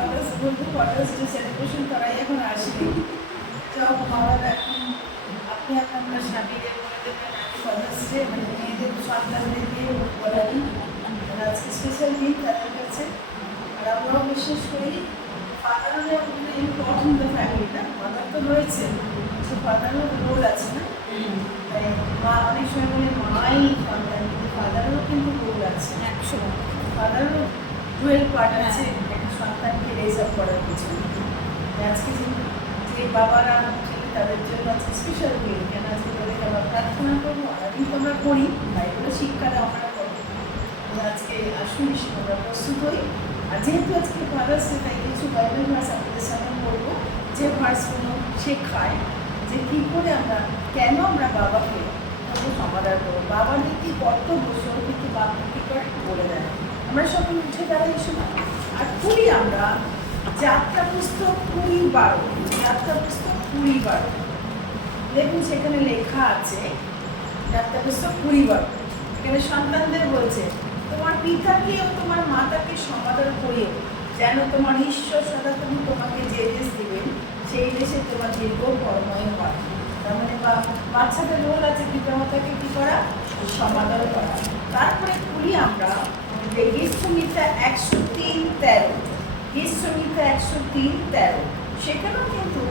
Father's day celebration করাই এখন আসেনি। সব বাবারা এখন আপনি আপনার স্বামীদের বলে দেবেন ফাদার্স ডে, মানে মেয়েদের সন্তানদেরকে বলেন আজকে স্পেশাল দিন তাদের কাছে। আর আমরাও বিশ্বাস করি ফাদাররা ইম্পর্টেন্ট দ্য ফ্যামিলি, না মাদার তো রয়েছে, সো ফাদারও রোল আছে না। তাই মা অনেক সময় বলে মাই সন্তান, কিন্তু ফাদারেরও কিন্তু রোল আছে। 100 ফাদারও ডুয়েল পার্ট আছে একটা সন্তানকে রেজ আপ করার পিছনে। আজকে যে বাবারা ছিলেন তাদের জন্য আজকে স্পেশাল দিন, কেন আজকে বলে আমরা প্রার্থনা করবো, আর কিন্তু আমরা করি বাইবেলের শিক্ষাটা আমরা করবো। আজকে আসুন আমরা প্রস্তুত হই। আর যেহেতু আজকে ফাদার্স ডে, তাই কিছু বাইবেল ভার্স আপনাদের সামনে পড়বো, যে ভার্সগুলো শেখায় যে কী করে আমরা কেন আমরা বাবাকে সমাদান করবো, বাবার কি কর্তব্য সেও কিন্তু বাবা কী করে বলে দেয়। আমরা সকল উঠে দাঁড়াই সময় আর পড়ি আমরা যাত্রা পুস্তক 20-12, যাত্রা পুস্তক 20-12 দেখুন, সেখানে লেখা আছে যাত্রা পুস্তক 20-12। এখানে সন্তানদের বলছে তোমার পিতাকে ও তোমার মাতাকে সমাদর করিও, যেন তোমার ঈশ্বর সদাপ্রভু তোমাকে যে দেশ দিবেন সেই দেশে তোমার দীর্ঘ কর্মই হয়। তার মানে বাচ্চাদের রোল আছে পিতামাতাকে কী করা, সমাদর করা। তারপরে খুলি আমরা গীত সংহিতা 103:13, গীত সংহিতা 103:13, সেখানেও কিন্তু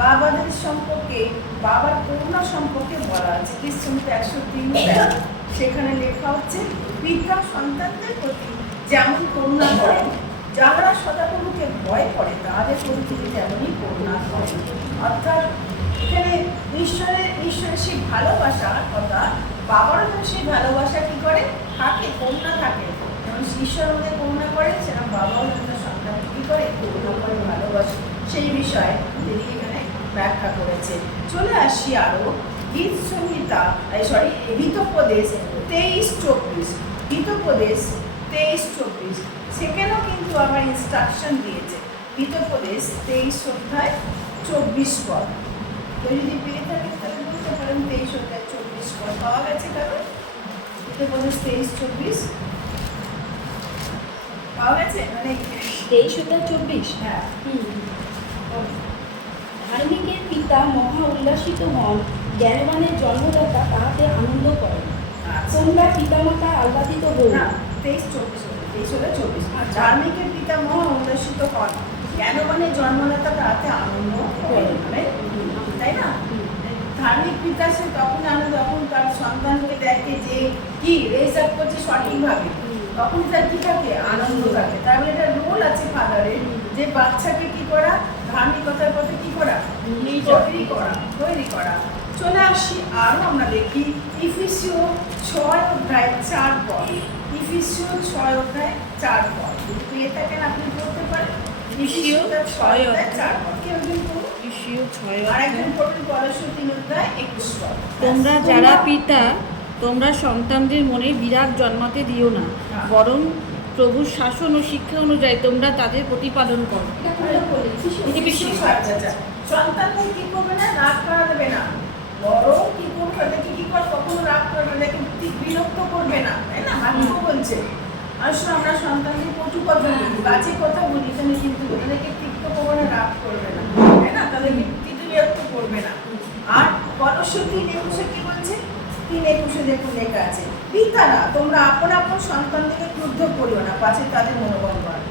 বাবাদের সম্পর্কে, বাবার করুণা সম্পর্কে বলা আছে। গীত সংহিতা 103:13 সেখানে লেখা হচ্ছে পিতা সন্তানদের প্রতি যেমন করুণা করেন, যারা সদাপ্রভুকে ভয় করে তাদের প্রতি তিনি তেমনই করুণা করেন। অর্থাৎ এখানে ঈশ্বরের সেই ভালোবাসার কথা, বাবারও যেন সেই ভালোবাসা কী করে থাকে, করুণা থাকে। যেমন ঈশ্বর আমাদের করুণা করে, সেরকম বাবাও যেন সন্তানকে কী করে করুণা করে, ভালোবাসে। সেই বিষয়ে তিনি এখানে ব্যাখ্যা করেছে। চলে আসি আরও গীত সংহিতা, হিতোপদেশ 23-24, হিতোপদেশ 23-24 সেখানেও কিন্তু আমার ইনস্ট্রাকশন দিয়েছে। হিতোপদেশ 23-24 পদ। তো যদি পেয়ে থাকেন তাহলে বলতে পারেন 23-24 পদ পাওয়া গেছে কারণ হিতোপদেশ 23-24 পাওয়া গেছে, মানে 23-24। হ্যাঁ। ধার্মিকের পিতা মহা উল্লাসিত হন, জ্ঞানবানের জন্মদাতা তাহাতে আনন্দ করেন। তোমরা পিতামাতা আহ্লাদিত হও না। 23-24 ধার্মিকের পিতা মহা উল্লাসিত হন, জ্ঞানবানের জন্মদাতা তাহাতে আনন্দ করেন, তাই না? ধার্মিক পিতা সে তখন আনন্দ যখন তার সন্তানকে দেখে যে কি রেজ আপ করছে সঠিকভাবে, তখন তার কি থাকে, আনন্দ থাকে। তার মানে একটা রোল আছে ফাদারের, যে বাচ্চাকে কি করা, ধার্মিকতার পথে কি করা, তৈরি করা। চলে আসি আরও আমরা দেখি ইফিসীয় 6:4 পদ, ইফিসীয় 6:4 পদ যদি পেয়ে থাকেন আপনি পড়তে পারেন। ইফিসীয় 6:4 পদ কেউ কিন্তু আর একজন পড়বেন কলসীয় 3:21 পদ। তোমরা যারা পিতা, তোমরা সন্তানদের মনে বিরাগ জন্মাতে দিও না, বরং প্রভুর শাসন ও শিক্ষা অনুযায়ী তোমরা তাদের প্রতিপালন করো। সন্তানদের কি করবে না, রাগ করা দেবে না, বরং কি করবে, তাদেরকে কি করে কখনো রাগ করবে না, বিরক্ত করবে না, তাই না? হাকিমও বলছে আসলে আমরা সন্তানদের কটু কথা বলি, বাজে কথা বলি, এখানে কিন্তু তাদেরকে তিক্ত করবে না, রাগ করবে না, তাই না? তাদেরকে বিরক্ত করবে না। আর কলসীয় 3:21 কি বলছে, 3:21 দেখুন লেখা আছে পিতারা তোমরা আপন আপন সন্তানদেরকে ক্রুদ্ধ করিও না, পাছে তাদের মনোবল বাড়ে।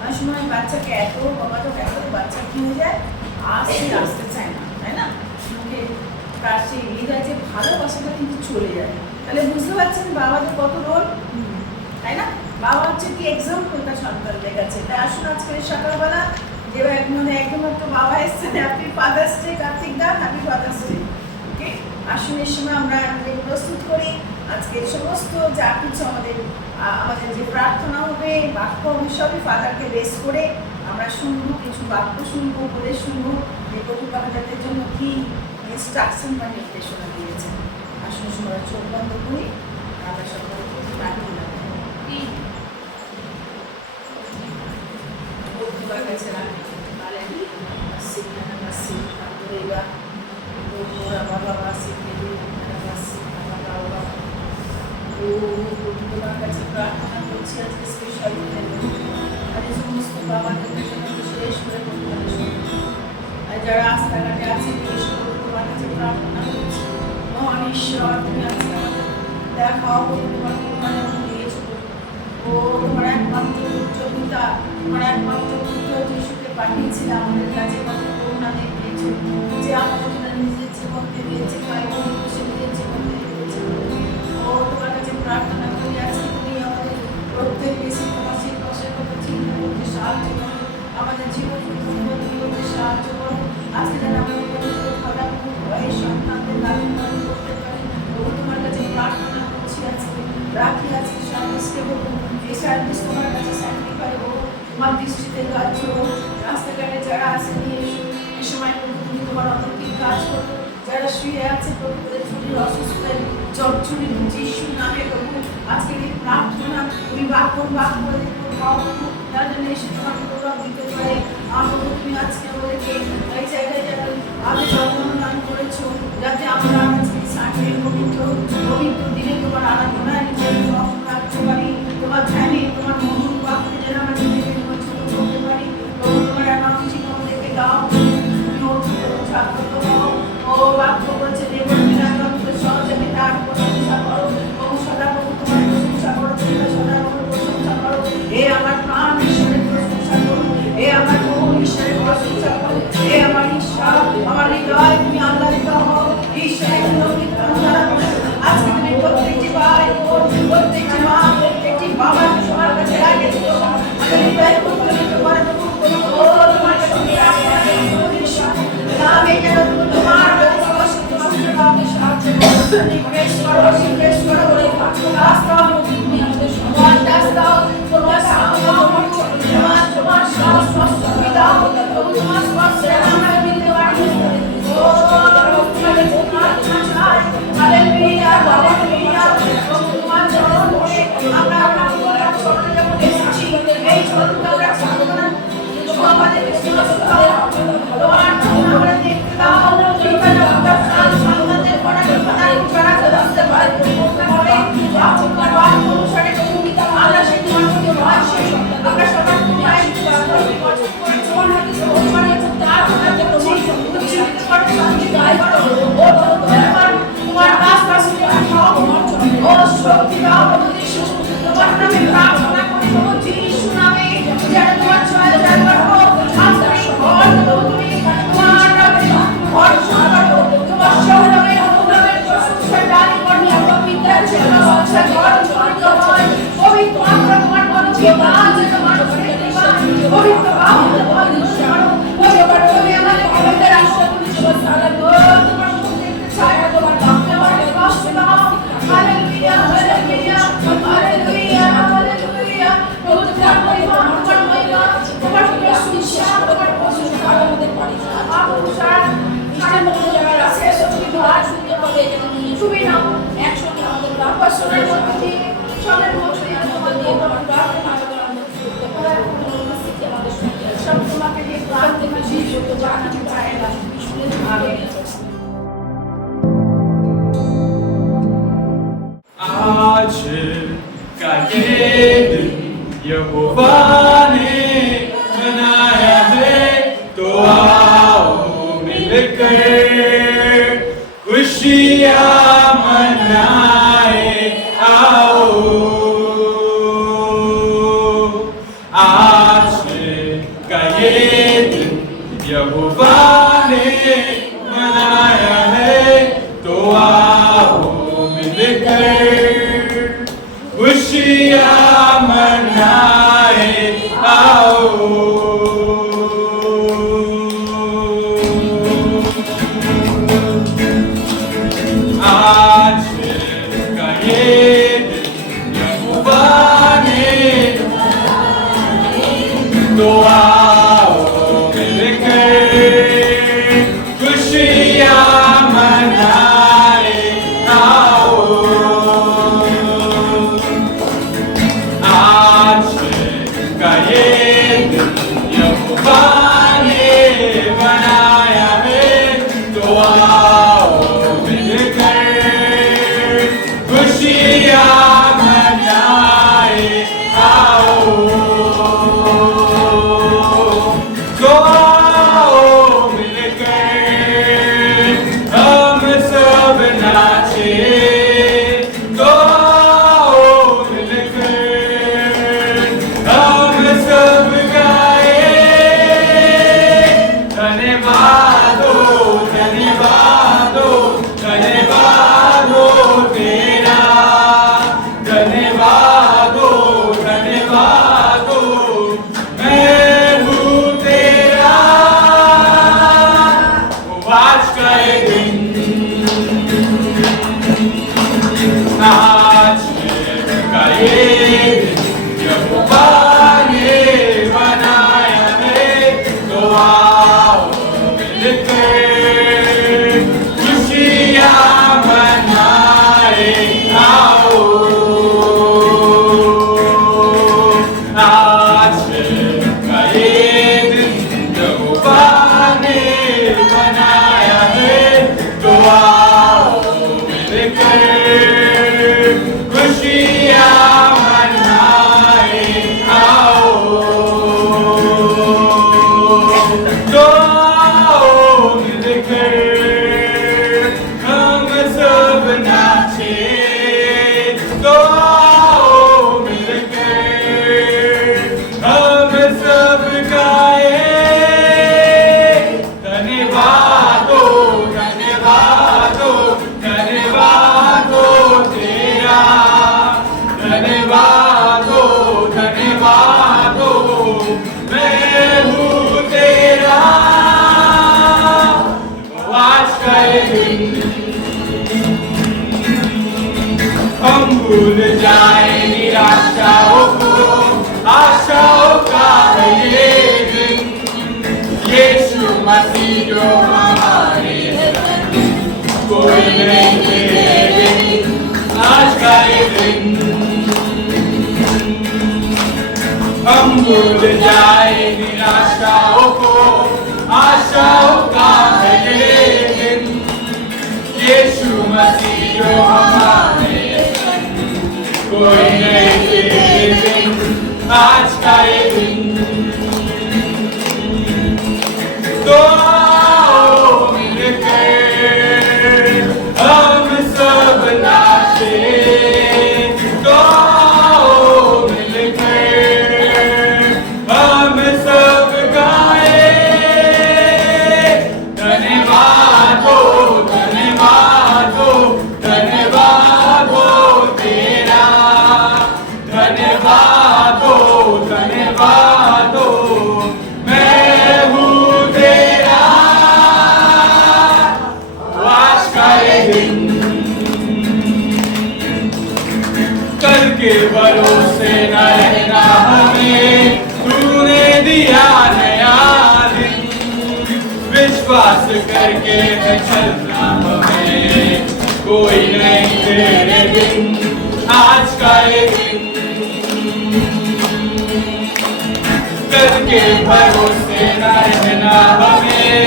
অনেক সময় বাচ্চাকে এত বকাতো বাচ্চা কি হয়ে যায়, আসতে চায় না, তাই না? মুখে তার সেই হৃদয় যে ভালোবাসাটা কিন্তু চলে যায়। তাহলে বুঝতে পারছেন বাবাদের কত রোল, তাই না? বাবা হচ্ছে কি এক্সাম্পল তার সন্তানদের কাছে। তাই আসুন আজকের সকালবেলা যে একমাত্র বাবা এসছেন, হ্যাপি ফাদার্স ডে কার্তিক দা, হ্যাপি ফাদার্স ডে। ওকে, আসুন এর সময় আমরা প্রস্তুত করি আজকে সমস্ত যা কিছু আমাদের যে প্রার্থনা হবে, বাক্য হবে, সবই ফাদারকে বেস করে আমরা শুনবো, কিছু বাক্য শুনবো, উপদেশ শুনবো, যে প্রতিপালকদের জন্য কি ইনস্ট্রাকশন বা নির্দেশনা দিয়েছেন। আসুন আমরা চোখ বন্ধ করি, আমরা সকলে প্রার্থনা করি। তোমার কাছে প্রার্থনা করছি আজকে স্পেশাল সমস্ত বাবাদের জন্য বিশেষ করে তোমাদের সঙ্গে। আর যারা রাস্তাঘাটে আছে বিশেষ করে তোমার কাছে প্রার্থনা করছি, মহান ঈশ্বর তুমি আজকে আমাদের দেখাও, তোমার কৃপা যেমন দিয়েছো। ও তোমার একমাত্র পুত্র পিতা, তোমার একমাত্র পুত্র যিশুকে পাঠিয়েছিলে আমাদের কাছে, কত করুণা দেখিয়েছো, যে আমাদের জন্য নিজের জীবনকে দিয়েছে, ভাই বোন সে নিজের জীবনকে দিয়েছে। ও তোমার কাছে প্রার্থনা করি আজকে তুমি আমাদের প্রত্যেককে তোমার সেই কষ্টের কথা চিন্তা করতে সাহায্য করো, আমাদের জীবনকে উন্নতি করতে সাহায্য করো। আজকে যেন আমাদের পবিত্র ফলা ভয়ে সন্তানদের লালন পালন করতে পারি। ও তোমার কাছে প্রার্থনা করছি আজকে, রাখি আজকে সার্ভিসকে বলবো, এই সার্ভিস তোমার কাছে স্যাক্রিফাই হোক, তোমার দৃষ্টিতে গ্রাহ্য হোক। রাস্তাঘাটে যারা আছে নিয়ে এসো, এই সময় প্রভু তুমি তোমার অলৌকিক কাজ করো। যারা শুয়ে আছে প্রভু তাদের শরীর অসুস্থতায় জর্জরিত যিশুর নামে প্রভু আজকের এই প্রার্থনা তুমি বাক্য করে দেখো খাও প্রভু, যারা যেন এসে তোমার গৌরব দিতে পারে। প্রভু তুমি আজকে আমাদেরকে এই জায়গায় যারা আগে জন্মদান করেছো, যাতে আমরা আজকে সাথে পবিত্র দিনে তোমার আরাধনায় নিজেকে রক্ষা রাখতে পারি, তোমার ধ্যানে তোমার মধুর বাক্যে যেন আমরা নিজেকে নিমজ্জিত করতে পারি। প্রভু তোমার এমন জীবন থেকে দাও, তুমি অর্থিত জাগ্রত হও। ও বাক্য বলছে দেবর বিরাজন্ত সহজে তার প্রশংসা করো, প্রভু সদা প্রভু তোমার প্রশংসা করো, তুমি সদা প্রভু প্রশংসা করো। এ আমার প্রাণ ঈশ্বরের প্রশংসা করো, এ আমার প্রভু ঈশ্বরের প্রশংসা করো, এ আমার ঈশ্বর, আমার হৃদয় তুমি আহ্লাদিত হও ঈশ্বরের গুণকীর্তন দ্বারা। আজকে তুমি প্রত্যেকটি ভাই বোন, প্রত্যেকটি মা, প্রত্যেকটি বাবাকে তোমার কাছে রাখেছো, আমাদের হৃদয় প্রফুল্লিত করে প্রভু। ও তোমার কাছে প্রার্থনা করি ঈশ্বর, নামে যেন তুমি তোমার নিবেশ করো, নিবেশ করো বলে রাস্তা তুমি আমাদের সমাজ দাও, তোমার স্পর্শ দাও, তোমার স্পর্শে আমরা মিলতে পারি। ও তোমাদের প্রার্থনা চাই, হালেলুয়া হালেলুয়া। তোমার চরণ ধরে আমরা তোমার চরণে যখন এসেছি, এই চরণকে আমরা প্রার্থনা আমাদের বিশ্বাস দাও, তোমার চরণ আমরা দেখতে দাও। কৃপা জগতের সন্তানদের পড়া কৃপা যারা বুঝতে পারে আপনার বাক্য অনুসারে আমরা সেই তোমার প্রতি ভালোবাসি, আমরা সদা তোমায় বচন করে তোমার হাতে তোমার তার হাতে তোমার উজ্জীবিত করে শান্তি দায় করো। ও তোমার রাস্তা সুন্দর হও, ও শক্তি দাও প্রভু যিশু, তোমার নামে প্রার্থনা করি প্রভু যিশু নামে, যেন তোমার জয় জয়কার হোক। আজকে ঘর প্রভু তুমি তোমার নামে ভরসা করো, তোমার শহরে অনুভবের প্রশংসা দানি করনি আমার পিতার জন্য সংসার ঘর চরিত হয়। পবিত্র আত্মা তোমার পবিত্র কাজ তোমার পবিত্র আত্মা তোমার করো, পবিত্র তুমি আমাদের পবিত্র রাষ্ট্র তুমি সারা তোমার দেখতে চাই, তোমার বাক্য আমার কষ্ট দাও। Hallelujah hallelujah hallelujah hallelujah. প্রভু তোমার মহিমা তোমার মহিমা তোমার প্রশংসা তোমার প্রশংসা আমাদের পারি। আপনি সারা ইষ্টের মধ্যে যারা আছে সত্যি আর শুনতে পাবে, এটা তুমি নাও একসঙ্গে আমাদের বাবা শোনার মধ্যে সবের মধ্যে তোমার দিয়ে তোমার প্রার্থনা আমাদের করতে পারে। আমাদের সঙ্গে সব তোমাকে দিয়ে প্রার্থনা শেষ করতে যা কিছু চায় না শুনে ভালো। आज का ये दिन यहोवा ने बनाया है, तो आओ मिलकर खुशियाँ मनाए। आओ आज का ये दिन यहोवा ने बनाया है, तो आओ मिलकर खुशियाँ मनाए। आओ आज का ये दिन यहोवा ने, तो आओ मिलकर खुशियाँ मनाए। आओ आज का ये दिन यहोवा ने बनाया है, तो आओ मिलकर खुशियाँ मनाए। आओ मैं हूँ तेरा। आज का ये दिन हम भूल जाए निराशाओं को, आशाओं का है ये दिन। यीशु मसीह जो हमारे हैं, कोई नहीं तेरे बिन। आज का ये दिन हम भूल जाए निराशाओं को, आशाओं का है ये दिन। यीशु मसीह जो हमारे कोई नहीं तेरे बिन। आज का ये दिन तो आओ मिलकर हम सब नाचे। तो आओ मिलकर हम सब गाए। धन्यवाद हो, धन्यवाद हो, धन्यवाद हो तेरा। धन्यवाद हो, धन्यवाद हो, मैं हूँ तेरा। आज का ये दिन कल के भरोसे न रहना हमें, तूने दिया नया दिन। विश्वास करके है चलना हमें, कोई नहीं तेरे बिन। आज का ये दिन कल के भरोसे न रहना हमें,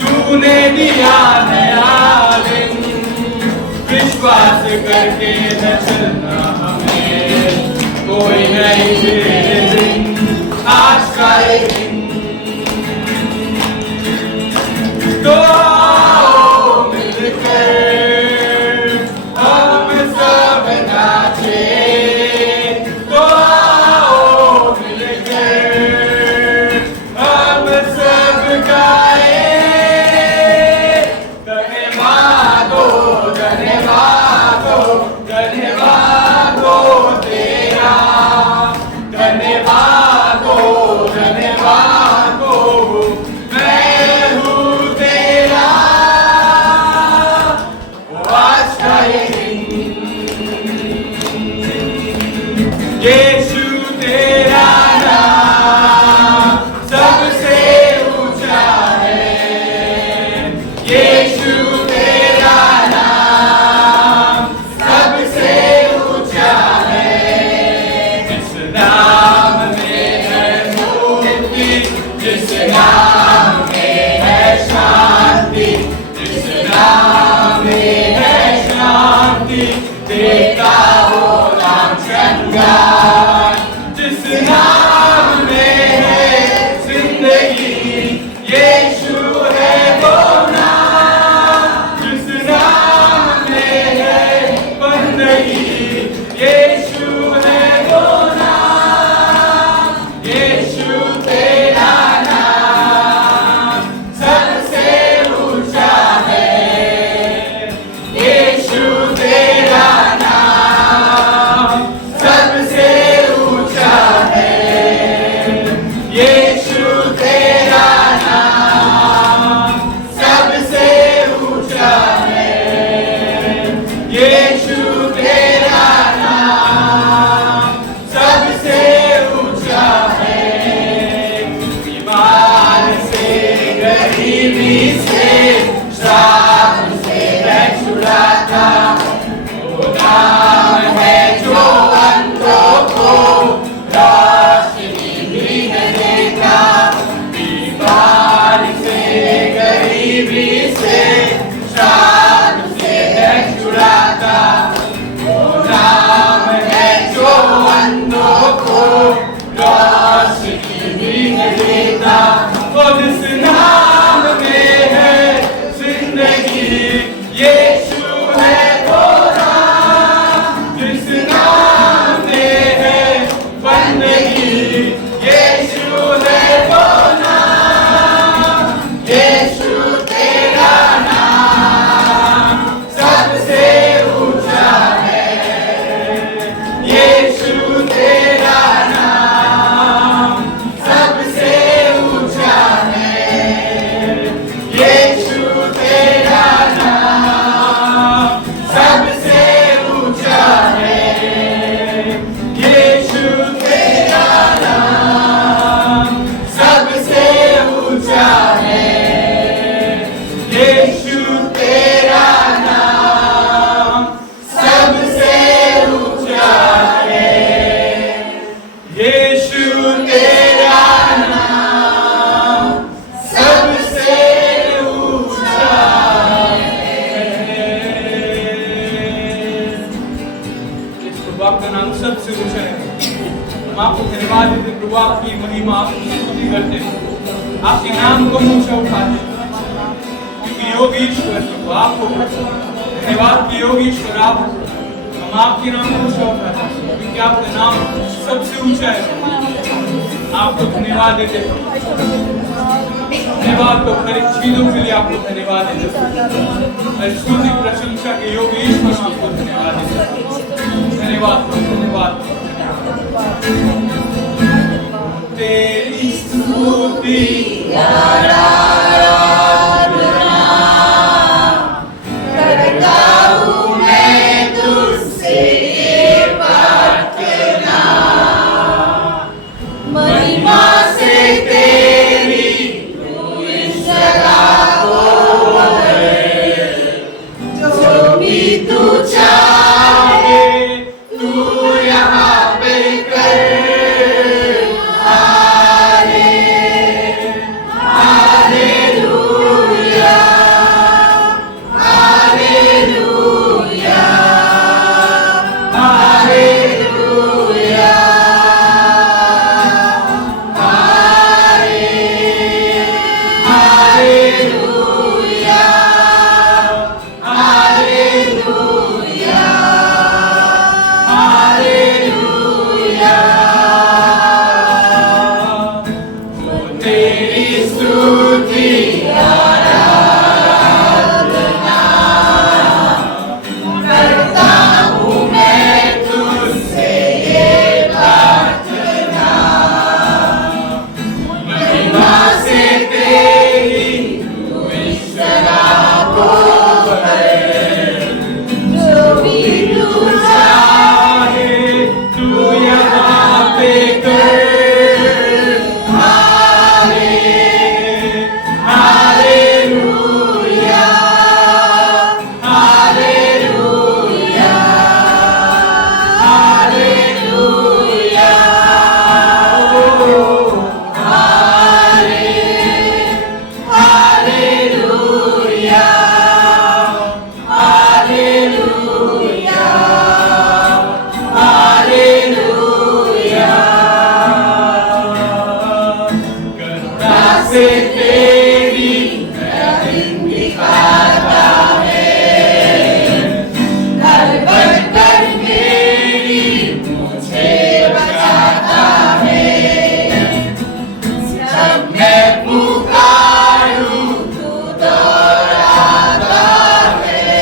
तूने दिया नया दिन। विश्वास करके न चलना हमें, कोई नहीं तेरे बिन। आज का ये दिन तो आओ मिलकर हम सब नाचे। तो आओ मिलकर हम सब गाए। धन्यवाद हो, धन्यवाद हो, धन्यवाद हो तेरा। धन्यवाद हो, धन्यवाद हो, मैं हूँ तेरा। आज का ये दिन यीशु तेरा नाम सबसे ऊंचा है। यीशु तेरा नाम सबसे ऊंचा है। जिस नाम में है मुक्ति, जिस नाम में है शांति, जिस नाम में है शांति, देता हो नाम श्रृंगार। जिस नाम में है जिंदगी, यीशु है वो नाम। जिस नाम में है बंदगी, यीशु है वो नाम। यीशु तेरा नाम करते हैं, आपके नाम को ऊंचा उठाते हैं, क्योंकि योगीश्वर प्रभु आपको धन्यवाद कि योगीश्वर आप, हम आपके नाम को ऊंचा उठाते हैं क्योंकि आपका नाम सबसे ऊंचा है। आपको धन्यवाद देते हैं, धन्यवाद को हर एक चीजों के लिए आपको धन्यवाद देते हैं। स्तुति प्रशंसा के योग्य ईश्वर आपको धन्यवाद देते हैं। धन्यवाद धन्यवाद तेरी स्तुति करता हूँ मैं तुझसे प्रार्थना, महिमा से तेरी तू इस जगह को भर, जो भी तू चाहे तू यहाँ पे कर। Hallelujah, hallelujah, hallelujah, hallelujah, hallelujah, hallelujah. तेरी स्तुति आराधना करता हूँ मैं तुझसे ये प्रार्थना, महिमा से तेरी तू इस जगह को भर, जो भी तू चाहे तू यहाँ पे कर। Hallelujah, hallelujah, hallelujah, hallelujah, hallelujah, hallelujah. करुणा से तेरी दिन दिखाता है, घर बनकर मेरी मुझे बचाता है। जब मैं पुकारूं तू दौड़ाता है,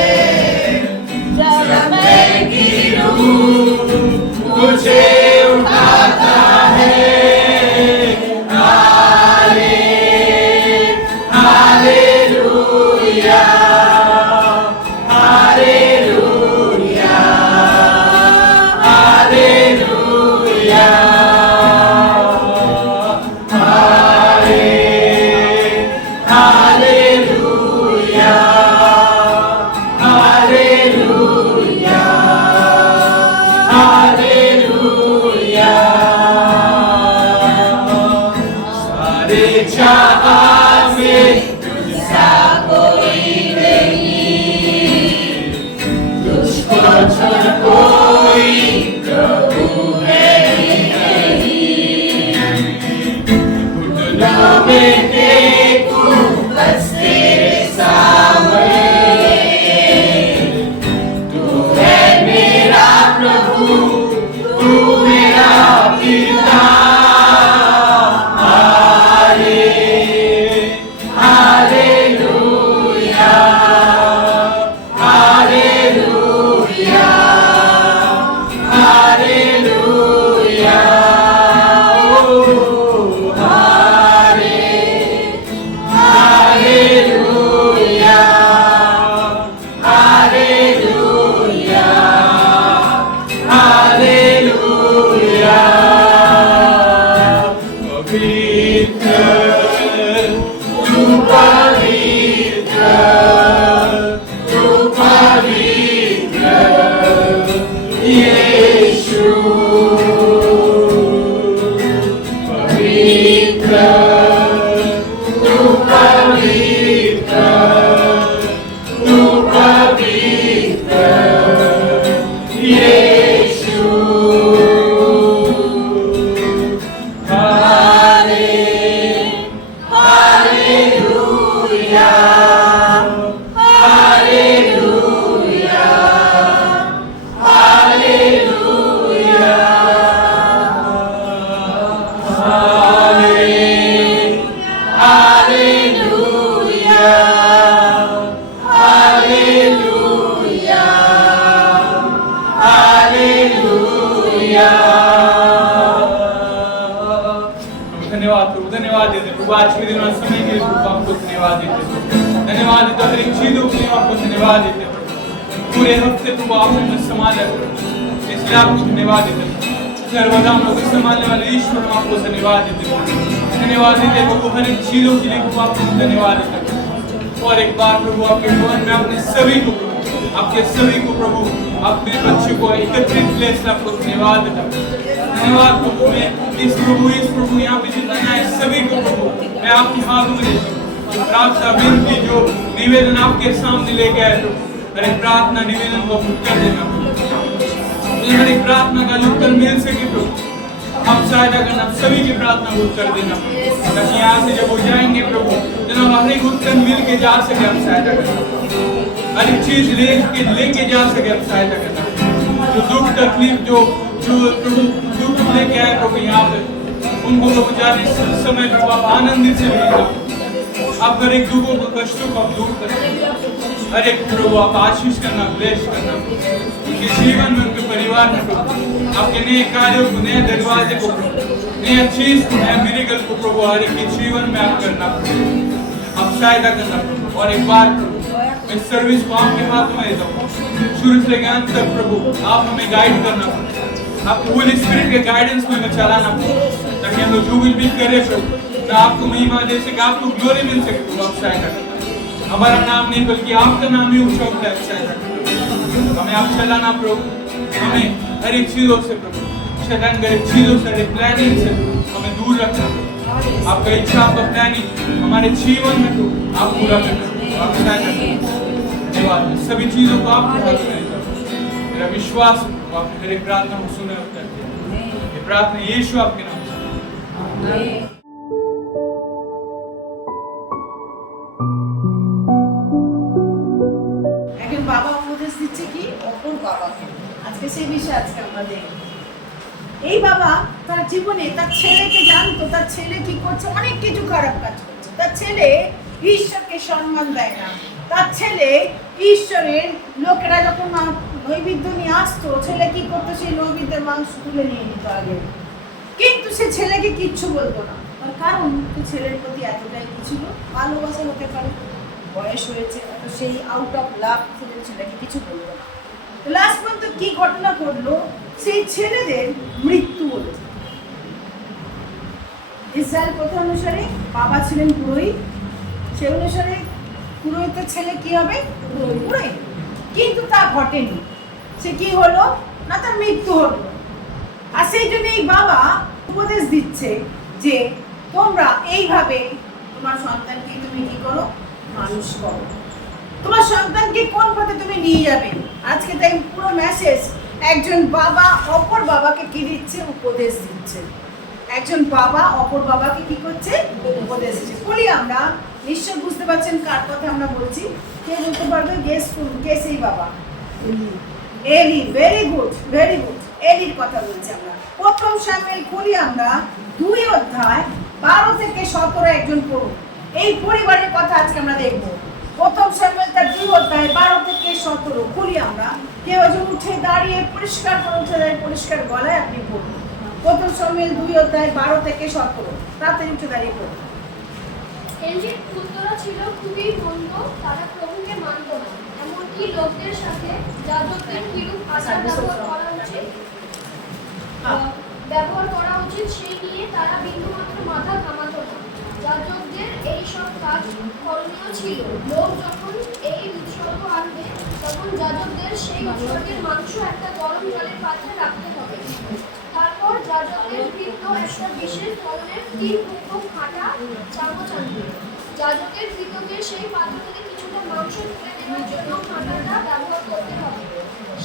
जब मैं गिरूं मुझे उठाता है। Hallelujah, hallelujah, hallelujah, hallelujah, hallelujah, hallelujah. सारे जहां में तुझसा कोई नहीं, तुझको छोड़ कोई प्रभु है नहीं। घुटनों में देखूं बस तेरे सामने, तू है मेरा प्रभु, तू मेरा पिता। Hallelujah, hallelujah, hallelujah, hallelujah, hallelujah, hallelujah. पवित्र तू पवित्र, तू पवित्र यीशु, पवित्र तू पवित्र, तू पवित्र यीशु। हालेलुया। प्रभु धन्यवाद देते प्रभु आज के दिन और समय के लिए प्रभु आपको धन्यवाद देते धन्यवाद देते हर एक चीजों के लिए आपको धन्यवाद देते प्रभु पूरे हफ्ते प्रभु आपने संभाला इसलिए आपको धन्यवाद देते सर्वदा हम लोग संभालने वाले ईश्वर को आपको धन्यवाद देते प्रभु हर एक चीजों के लिए प्रभु आपको धन्यवाद देते और एक बार प्रभु आपके भवन में अपने सभी को आपके सभी को प्रभु अपने बच्चों को एकत्रित प्लेस आपको धन्यवाद धन्यवाद प्रभु मैं इस प्रभु यहाँ पे जितना है सभी को प्रभु मैं आपके हाथों में देता हूँ प्रार्थना विनती जो निवेदन आपके सामने लेके आए प्रभु हर एक प्रार्थना निवेदन को उत्तर देना हर एक प्रार्थना का उत्तर मिल सके प्रभु आप सहायता करना सभी की प्रार्थना को उत्तर देना ताकि यहाँ से जब हो जाएंगे प्रभु जब हर एक उत्तर मिल के जा सके आप सहायता करना हर एक चीज लेके जा सके आप सहायता करना जो दुख तकलीफ जो प्रभु दुख लेके आए प्रभु यहाँ पे उनको प्रभु जाने समय प्रभु आप आनंदित से भेजना आप हर एक दुखों को कष्टों को आप दूर करना हर एक प्रभु आप आशीष करना ब्लेस करना उनके जीवन में उनके परिवार में प्रभु आपके नए कार्यों को नए दरवाजे को नया चीज को नया मिरेकल को प्रभु हर एक के जीवन में आप करना आप सहायता करना प्रभु और एक बार प्रभु इस सर्विस को आपके हाथ में देता हूँ शुरू से लेकर अंत तक प्रभु आप हमें गाइड करना आपको होली स्पिरिट के गाइडेंस में हमें चलाना ताकि हम लोग जो भी करे प्रभु ना आपको महिमा दे सके आपको ग्लोरी मिल सके प्रभु आप सहायता करना हमारा नाम नहीं बल्कि आपका नाम ही ऊंचा उठता है सहायता करना हमें आप चलाना प्रभु हमें हर एक चीजों से प्रभु शैतान की हर एक चीजों से हर एक प्लानिंग से हमें दूर रखना आपका इच्छा आपका प्लानिंग हमारे जीवन में प्रभु आप पूरा करना आप सहायता करना धन्यवाद सभी चीजों को आप मेरा विश्वास आप मेरी प्रार्थना को सुने और करते हैं ये प्रार्थना यीशु आपके नाम से একজন বাবা উপদেশ দিচ্ছে কি অপর বাবাকে আজকে সেই বিষয়ে আজকে আমরা দেখব এই বাবা তার জীবনে তার ছেলেকে জানতো তার ছেলে কি করছে অনেক কিছু খারাপ কাজ করছে তার ছেলে ঈশ্বরকে সম্মান দেয় না তার ছেলে ঈশ্বরের লোকেরা যখন নৈবেদ্য নিয়ে আসতো ছেলে কি করতো সেই নৈবেদ্যের মাংস তুলে নিয়ে নিত আগে কিন্তু সে ছেলেকে কিচ্ছু বলতো না তার কারণ ছেলের প্রতি এতটাই কি ছিল ভালোবাসা হতে পারে বয়স হয়েছে তো সেই আউট অফ লাভ ছেলেকে কিছু বলতো না লাস্ট পর্যন্ত কি ঘটনা ঘটলো সেই ছেলেদের মৃত্যু হলো ইসরায়েল প্রথা অনুসারে বাবা ছিলেন পুরোহিত সে অনুসারে পুরোহিতের ছেলে কি হবে পুরোহিত কিন্তু তা ঘটেনি সে কি হলো না তার মৃত্যু হলো আর সেই জন্য এই বাবা উপদেশ দিচ্ছে যে তোমরা এইভাবে তোমার সন্তানকে তুমি কি করো মানুষ করো তোমার সন্তানকে কোন পথে তুমি নিয়ে যাবে আজকে তাই পুরো মেসেজ একজন বাবা অপর বাবাকে কি দিচ্ছে উপদেশ দিচ্ছে একজন বাবা অপর বাবাকে কি করছে উপদেশ দিচ্ছে বলি আমরা নিশ্চয় বুঝতে পারছেন কার কথা আমরা বলছি কে বলতে পারবে গেস করুন কে সেই বাবা এলি ভেরি গুড এলির কথা বলছি আমরা প্রথম শামুয়েল খুলি আমরা 2 অধ্যায় 12 থেকে 17 একজন পড়ুন এই পরিবারের কথা আজকে আমরা দেখব প্রথম শামুয়েল তার 2 অধ্যায় 12 থেকে 17 খুলি আমরা কেউ একজন উঠে দাঁড়িয়ে পরিষ্কার করে উঠে দাঁড়িয়ে পরিষ্কার গলায় আপনি পড়ুন প্রথম শামুয়েল 2 অধ্যায় 12 থেকে 17 তাড়াতাড়ি উঠে দাঁড়িয়ে পড়ুন এলির পুত্ররা ছিল খুবই মন্দ তারা প্রভুকে মানত না এমনকি লোকদের সাথে যাজকদের কিরূপ আচার ব্যবহার করা উচিত সেই নিয়ে তারা বিন্দুমাত্র মাথা ঘামাতো না যাজকদের এই সব কাজ করণীয় ছিল লোক যখন এই উৎসর্গ আনবে তখন যাজকদের সেই উৎসর্গের মাংস একটা গরম জলের পাত্রে রাখতে হবে তারপর যাজকদের কৃত্য একটা বিশেষ ধরনের 3 মুখ খাটা চামচ আনবে যাজকের কৃত্যকে সেই পাত্র থেকে কিছুটা মাংস তুলে নেওয়ার জন্য খাটাটা ব্যবহার করতে হবে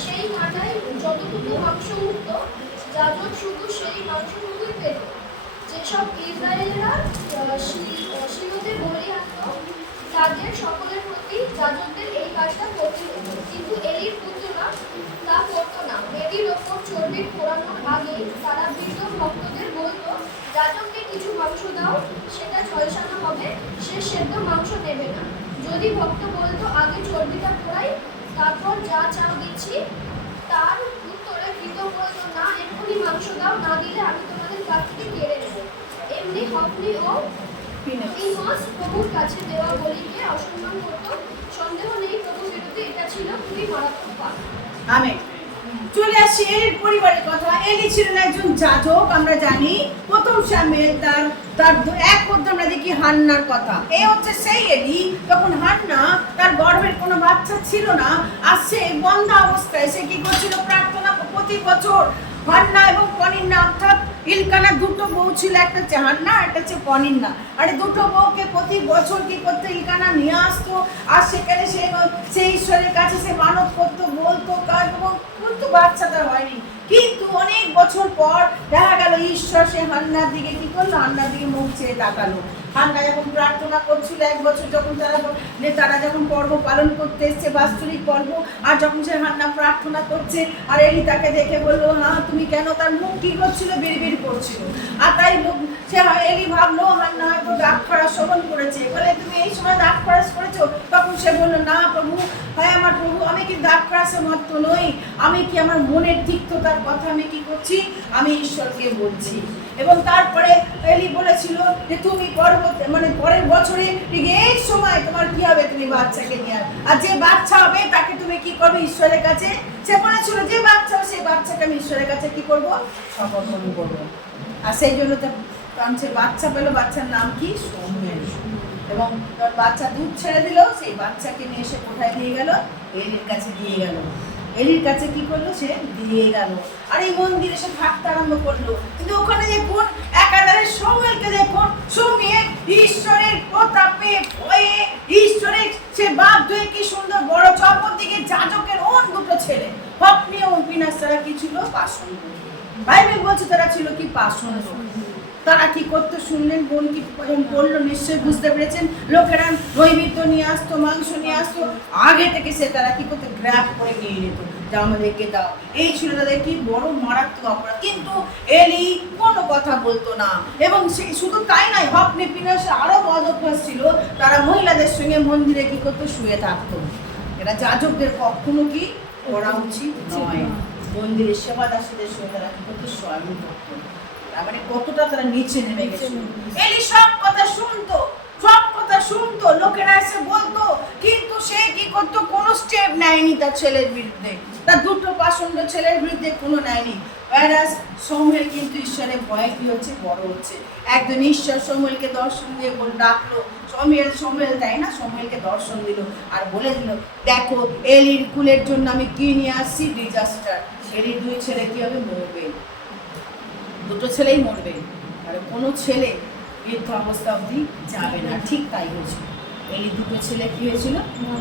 সেই খাটায় যতটুকু মাংস উঠত যাজক শুধু সেই মাংসটুকুই পেত যেসব ইসরায়েলরা শিলোতে বলি আনত তাদের সকলের প্রতি যাজকদের এই কাজটা করতে হতো কিন্তু এলির পুত্ররা তা করতো না বেদির ওপর চর্বি পোড়ানোর আগে তারা বৃদ্ধ ভক্তদের বলতো যাজককে কিছু মাংস দাও সেটা ঝলসানো হবে সে সেদ্ধ মাংস নেবে না যদি ভক্ত বলতো আগে চর্বিটা পোড়াই তারপর যা চাল দিচ্ছি তার উত্তরে বৃদ্ধ বলতো না এক্ষুনি মাংস দাও না দিলে আমি তোমাদের কাছ থেকে কেড়ে নেব এমনি যদি হফনি ও ফিনহাস প্রভুর কাছে দেওয়া বলিকে অসম্মান করত, সন্দেহ নেই প্রভুর বিরুদ্ধে এটা ছিল খুবই মারাত্মক পাপ। আমেন। চলে আসি এলির পরিবারের কথা। এলি ছিলেন একজন যাজক, আমরা জানি। প্রথম শামুয়েল তার তার এক পদ্মে আমরা দেখি হান্নার কথা। এই হচ্ছে সেই এলি, যখন হান্না তার গর্ভের কোনো বাচ্চা ছিল না, আর সে বন্ধা অবস্থায় সে কি করছিল? প্রার্থনা প্রতি বছর। হান্না এবং পনিন্না, অর্থাৎ ইলকানা দুটো বউ ছিল, একটা হচ্ছে হান্না, একটা হচ্ছে পনিন্না। আর এই দুটো বউকে প্রতি বছর কি করতো? ইলকানা নিয়ে আসতো, আর সেখানে সে ঈশ্বরের কাছে সে মানত করতো, বলতো কাজ, এবং কিন্তু বাচ্চা তার হয়নি। কিন্তু অনেক বছর পর দেখা গেল ঈশ্বর সে হান্নার দিকে কি করলো? হান্নার দিকে মুখ চেয়ে তাকালো। হান্না যখন প্রার্থনা করছিল, এক বছর যখন তারা যখন পর্ব পালন করতে এসছে, বাৎসরিক পর্ব, আর যখন সে হান্না প্রার্থনা করছে, আর এলি তাকে দেখে বললো, হ্যাঁ তুমি কেন? তার মুখ কি করছিল? বিড়বিড় করছিল। আর তাই সে এলি ভাবলো হান্না হয়তো দাগ খরাস শোভন করেছে, বলে তুমি এই সময় দাগ খরাস করেছো? তখন সে বললো, না প্রভু, হয় আমার প্রভু, আমি কি দাগ খরাসের মতো নই, আমি কি আমার মনের তিক্ততার কথা আমি কি করছি? আমি ঈশ্বরকে বলছি। এবং তারপরে এলি বলেছিল যে তুমি পরের বছরে ঠিক এই সময় তোমার কি হবে? তুমি বাচ্চাকে নিয়ে আর যে বাচ্চা হবে তাকে তুমি কি করবে? ঈশ্বরের কাছে। সে বলেছিল যে বাচ্চা, সেই বাচ্চাকে আমি ঈশ্বরের কাছে কি করবো? সমর্পণ করবো। আর সেই জন্য সে বাচ্চা পেলো, বাচ্চার নাম কি? শমূয়েল। এবং বাচ্চা দুধ ছেড়ে দিল, সেই বাচ্চাকে নিয়ে এসে কোথায় দিয়ে গেল? এলির কাছে দিয়ে গেল। এলির কাছে কি করলো? সে দিয়ে গেল। আর এই মন্দিরে সে থাকতে আরম্ভ করলো। কিন্তু ওখানে দেখুন একাধারে শমূয়েলকে দেখুন, শমূয়েল ঈশ্বরের প্রতাপে ভয়ে ঈশ্বরের সে বাধ্য হয়ে কি সুন্দর বড় চপর দিকে যাজকের দুটো ছেলে হফনি ও ফিনহাস, তারা কি ছিল? পাষণ্ড। বাইবেল বলছে তারা ছিল কি? পাষণ্ড। তারা কি করতে শুনলেন? বোন কি বললো? নিশ্চয়ই বুঝতে পেরেছেন। লোকেরা নৈবেদ্য নিয়ে আসতো, মাংস নিয়ে আসতো, আগে থেকে সে তারা কি করতে? গ্র্যাব করে নিয়ে যেত, যা আমাদেরকে দাও। এই ছিল তাদের কি বড় মারাত্মক অপরাধ। কিন্তু এলি কোনো কথা বলতো না। এবং সে শুধু তাই নয়, হফনি ফিনহাসের আরো বদ অভ্যাস ছিল, তারা মহিলাদের সঙ্গে মন্দিরে কি করতো? শুয়ে থাকতো। এটা যাজকদের কখনো কি করা উচিত নয়। মন্দিরের সেবাদাসীদের সঙ্গে তারা কি করতো? শয়ন করতো। মানে কতটা তারা নিচে নেমে গেছে। এলি সব কথা শুনতো, সব কথা শুনতো, লোকেরা এসে বলতো, কিন্তু সে কি করতো? কোনো স্টেপ নেয়নি তার ছেলের বিরুদ্ধে, তার দুটো পাষণ্ড ছেলের বিরুদ্ধে কোনো নেয়নি। whereas শমূয়েল কিন্তু ঈশ্বরের ভয়ে কি হচ্ছে? বড় হচ্ছে। একজন ঈশ্বর শমূয়েলকে দর্শন দিয়ে ডাকলো, শমূয়েল তাই না? শমূয়েলকে দর্শন দিল আর বলে দিল, দেখো এলির কুলের জন্য আমি কি নিয়ে আসছি? ডিজাস্টার। এলির দুই ছেলে কি হবে? মরবে। দুটো ছেলেই মরবে, আর কোনো ছেলে বৃদ্ধ অবস্থা অবধি যাবে না। ঠিক তাই হয়েছিল। এই দুটো ছেলে কি হয়েছিল?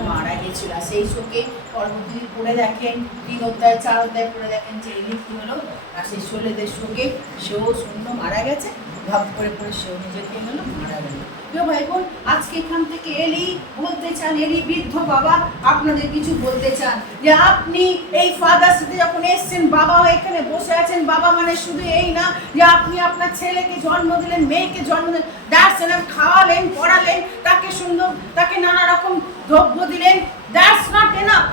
মারা গেছিল। আর সেই শোকে পরবর্তী পড়ে দেখেন 3 অধ্যায় 4 অধ্যায় পড়ে দেখেন যে এলি কি হলো, আর সেই ছেলেদের শোকে সেও শূন্য মারা গেছে। ভাব করে সেও নিজেকে হলো মারা গেল। কেউ ভাই বোন, আজকে এখান থেকে এলি বলতে চান, এলি বৃদ্ধ বাবা আপনাদের কিছু বলতে চান যে আপনি এই ফাদার্স ডে যখন এসছেন, বাবা এখানে বসে আছেন, বাবা মানে শুধু এই না যে আপনি আপনার ছেলেকে জন্ম দিলেন, মেয়েকে জন্ম দিলেন, খাওয়ালেন, পড়ালেন, তাকে সুন্দর, তাকে নানা রকম দ্রব্য দিলেন। That's not enough.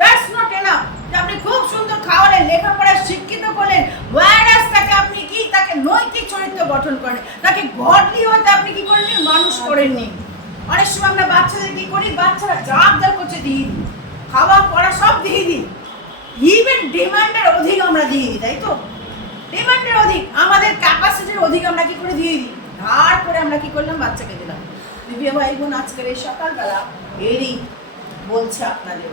That's not enough. আপনি খুব সুন্দর খাওয়ালেন, লেখাপড়ায় শিক্ষিত করলেন, ওয়ারাস তাকে আপনি কি? তাকে নৈতিক চরিত্র গঠন করেন, তাকে গডলি হতে আপনি কি করেননি? মানুষ করেননি। অনেক সময় আমরা বাচ্চাদের কি করি? বাচ্চারা যা আবদার করছে দিয়ে দিই, খাওয়া পড়া সব দিয়ে দিই, ইভেন ডিমান্ডের অধিক আমরা দিয়ে দিই, তাই তো? ডিমান্ডের অধিক, আমাদের ক্যাপাসিটির অধিক আমরা কি করে দিয়ে দিই, ধার করে আমরা কি করলাম? বাচ্চাকে দিলাম। দিব্য ভাই বোন, আজকের এই সকালবেলা এরই বলছে আপনাদের,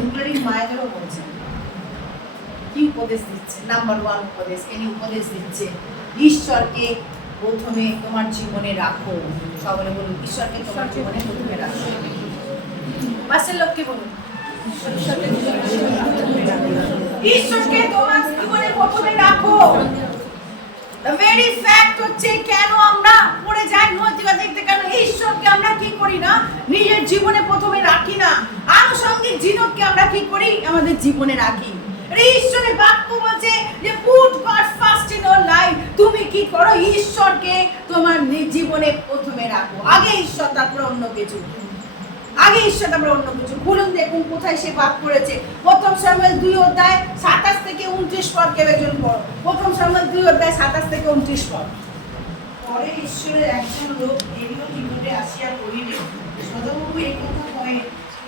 ইনক্লুডিং মায়েদেরও বলছেন, কি উপদেশ দিচ্ছে? নাম্বার 1 উপদেশ, এনি উপদেশ দিচ্ছে, ঈশ্বরকে প্রথমে তোমার জীবনে রাখো। সকলে বলুন, ঈশ্বরকে তোমার জীবনে প্রথমে রাখো। পাশের লোককে বলুন, ঈশ্বরকে তোমার জীবনে প্রথমে রাখো। The very fact হচ্ছে কেন আমরা পড়ে যাই নৈতিকতা দেখতে, কেন ঈশ্বরকে আমরা কি করি না? নিজের জীবনে প্রথমে রাখি না। আনুষঙ্গিক জীবনকে আমরা কি করি? আমাদের জীবনে রাখি। ঈশ্বরের বাক্য বলছে যে put god first in your life. তুমি কি করো? ঈশ্বরকে তোমার জীবনে প্রথমে রাখো। আগে ঈশ্বর, তারপর অন্য কিছু। আগে ঈশ্বর, তারপর অন্য কিছু। খুলুন দেখুন কোথায় সে বাক করেছে। প্রথম শামুয়েল 2 অধ্যায় 27 থেকে 29 পদ। কেউ একজন পড়ো। প্রথম শামুয়েল 2 অধ্যায় 27 থেকে 29 পদ। পরে ঈশ্বরের একজন লোক এলিও নিকটে আসিয়া কহিলেন, সদাবাবু এই কথা কয়ে,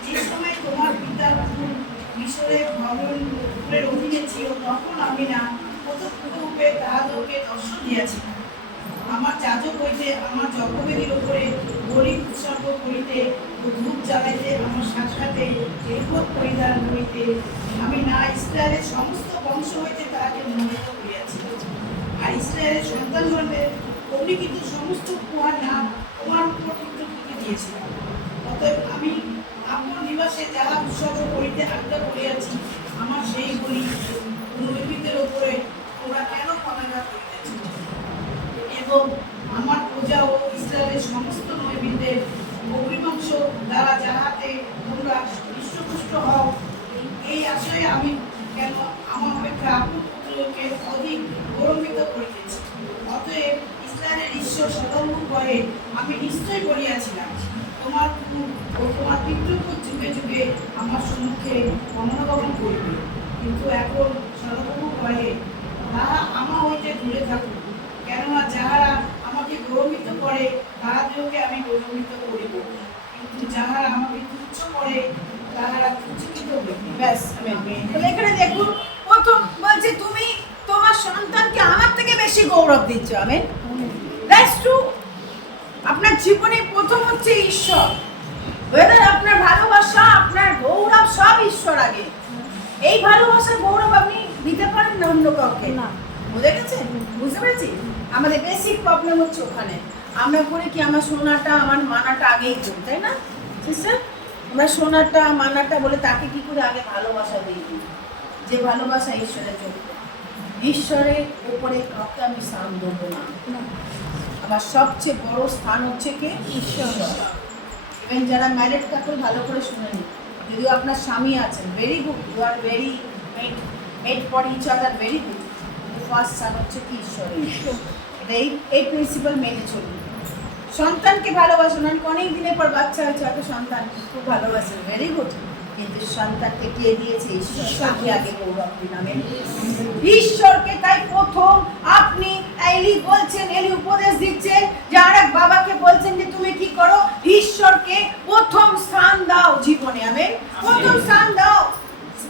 যে সময় তোমার পিতার কুল মিশরে ভবনের অধীনে ছিল, তখন আমি না প্রত্যক্ষ রূপে তাহাদেরকে দর্শন দিয়াছিলাম। আমার যাজক হইতে, আমার যজ্ঞবেদীর উপরে বলি উৎসর্গ করিতে ও ধূপ জ্বালাইতে, আমার সাক্ষাতে এরপর পরিধান করিতে, আমি না ইসরায়েলের সমস্ত বংশ হইতে তাহাকে মনোনীত করিয়াছিলাম। আর ইসরায়েলের সন্তানগণের অগ্নি কিন্তু সমস্ত কুয়ার নাম তোমার উপর কিন্তু তুলে দিয়েছিলাম। অতএব আমি আপন নিবাসে যাহা উৎসর্গ করিতে আজ্ঞা করিয়াছি, আমার সেই বলি নৈবেদ্যের উপরে তোমরা কেন পনাঘাত করিতেছ? এবং আমার প্রজা ও ইসরায়েলের সমস্ত নৈবেদ্যের অগ্নিমাংস দ্বারা যাহাতে তোমরা হৃষ্টপুষ্ট হও, এই আশয়ে আমি কেন আমার অপেক্ষা আপন পুত্রকে অধিক গৌরবিত করিতেছি। অতএব ইসরায়েলের ঈশ্বর সদামুখ কহে, আমি নিশ্চয় বলিয়াছিলাম, তোমার কুল ও তোমার পিতৃকুল যুগে যুগে আমার সম্মুখে গমনাগমন করিবে। কিন্তু এখন সদামুখ কহে, তাহা আমা হইতে দূরে থাকুক, কেননা যাহারা আমাকে গৌরবিত করে তাহাদেরকে আমি গৌরবিত করিব, কিন্তু যাহারা আমাকে তুচ্ছ করে তাহারা তুচ্ছকৃত হইবে। ব্যাস, তাহলে এখানে দেখুন, প্রথম বলছে তুমি তোমার সন্তানকে আমার থেকে বেশি গৌরব দিচ্ছ। Amen, that's true. আপনার জীবনে প্রথম হচ্ছে ঈশ্বর। ওয়েদার আপনার ভালোবাসা, আপনার গৌরব সব ঈশ্বর আগে। এই ভালোবাসার গৌরব আপনি দিতে পারেন না অন্য কাউকে। না। বুঝে গেছেন? বুঝতে পেরেছি? আমাদের বেসিক প্রবলেম হচ্ছে ওখানে। আমরা করি কি, আমার সোনাটা আমার মানাটা আগেই করি, তাই না সিস্টার? আমরা সোনাটা মানাটা বলে তাকে কি করে আগে ভালোবাসা দিই, যে ভালোবাসা ঈশ্বরের জন্য। ঈশ্বরের উপরে কাউকে আমি স্থান দেবো না। আমার সবচেয়ে বড় স্থান হচ্ছে কে? ঈশ্বর। ইভেন যারা ম্যারিড কাপল ভালো করে শুনে নিন, যদিও আপনার স্বামী আছেন, very good, you are very made for each other, very good. First স্থান হচ্ছে কি? ঈশ্বরের। এটা এই প্রিন্সিপাল মেনে চলুন। সন্তানকে ভালোবাসুন। অনেক দিনের পর বাচ্চা হয়েছে, হয়তো সন্তান খুব ভালোবাসেন, ভেরি গুড, কিন্তু সন্তানকে কে দিয়েছে? ঈশ্বর। তাকে আগে গৌরব দিন। আমেন। ঈশ্বরকে তাই প্রথম আপনি এলি বলছেন, এলি উপদেশ দিচ্ছেন যে আরেক বাবাকে বলছেন যে তুমি কি করো, ঈশ্বরকে প্রথম স্থান দাও জীবনে। আমেন, প্রথম স্থান দাও।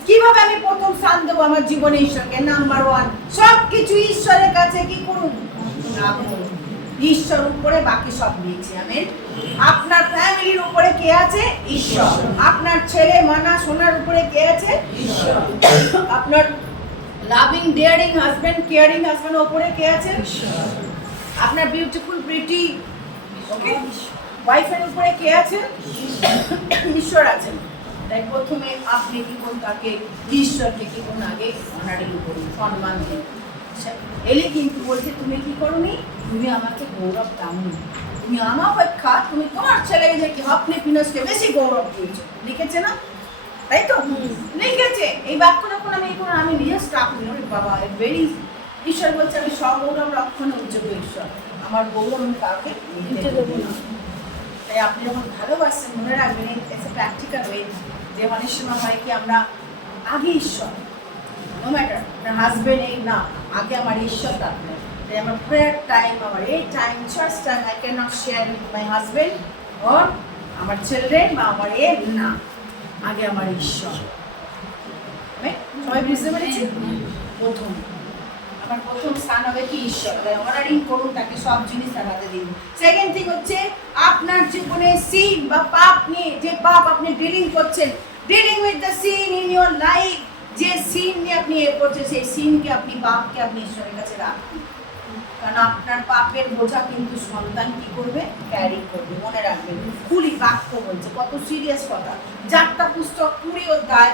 কিভাবে আমি প্রথম স্থান দেবো আমার জীবনে ঈশ্বরকে? নাম্বার ওয়ান, সব কিছু ঈশ্বরের কাছে কি করুন? রাখুন। ঈশ্বর উপরে বাকি সব নিয়েছে। আমেন। আপনার ফ্যামিলির উপরে কে আছে? ঈশ্বর। আপনার ছেলে মানা সোনার উপরে কে আছে? ঈশ্বর। আপনার loving daring husband, caring husband উপরে কে আছে? ঈশ্বর। আপনার বিউটিফুল প্রিটি ওকে ওয়াইফের উপরে কে আছে? ঈশ্বর আছেন। তাই প্রথমে আপনি কি করুন? তাকে ঈশ্বরকে কি করুন? আগে অনারিং করুন, সম্মান দিন। এলে কিন্তু বলছে তুমি কি করোনি? তুমি আমাকে গৌরব দাওনি। তুমি আমার অপেক্ষা তুমি তোমার ছেলেকে যে আপনি পিনসকে বেশি গৌরব দিয়েছো। লিখেছে না? তাই তো লিখেছে। এই বাক্য যখন আমি এই করুন, আমি নিজে স্টাফ নিই, বাবা ভেরি, ঈশ্বর বলছে আমি সব গৌরব রক্ষণে উজ্জ্বল ঈশ্বর, আমার গৌরব আমি কাউকে নিতে দেবো না। তাই আপনি যখন ভালোবাসছেন, মনে রাখবেন এসে প্র্যাকটিক্যাল ওয়ে, যে অনেক সময় হয় কি আমরা আগে ঈশ্বর, নো ম্যাটার আপনার হাজবেন্ড এই না, আগে আমার ঈশ্বর রাখবেন। তাই আমার প্রেয়ার টাইম, আমার এই time, church time I can not share with my husband or আমার চিলড্রেন বা আমার এ না, আগে আমার ঈশ্বর। সবাই বুঝতে পেরেছি? প্রথম আমার প্রথম স্থান হবে কি? ঈশ্বর। অনারিং করুন, তাকে সব জিনিস দেখাতে দিন। সেকেন্ড থিং হচ্ছে আপনার জীবনে সিন বা পাপ নিয়ে, যে পাপ আপনি ডিলিং করছেন, dealing with the seen in your life, যে সিন নিয়ে আপনি এ করছেন, সেই সিনকে আপনি পাপকে আপনি ঈশ্বরের কাছে রাখুন। কারণ আপনার পাপের বোঝা কিন্তু সন্তান কি করবে? ক্যারি করবে। মনে রাখবেন, খুলি বাক্য বলছে, কত সিরিয়াস কথা। যাত্রা পুস্তক 20 অধ্যায়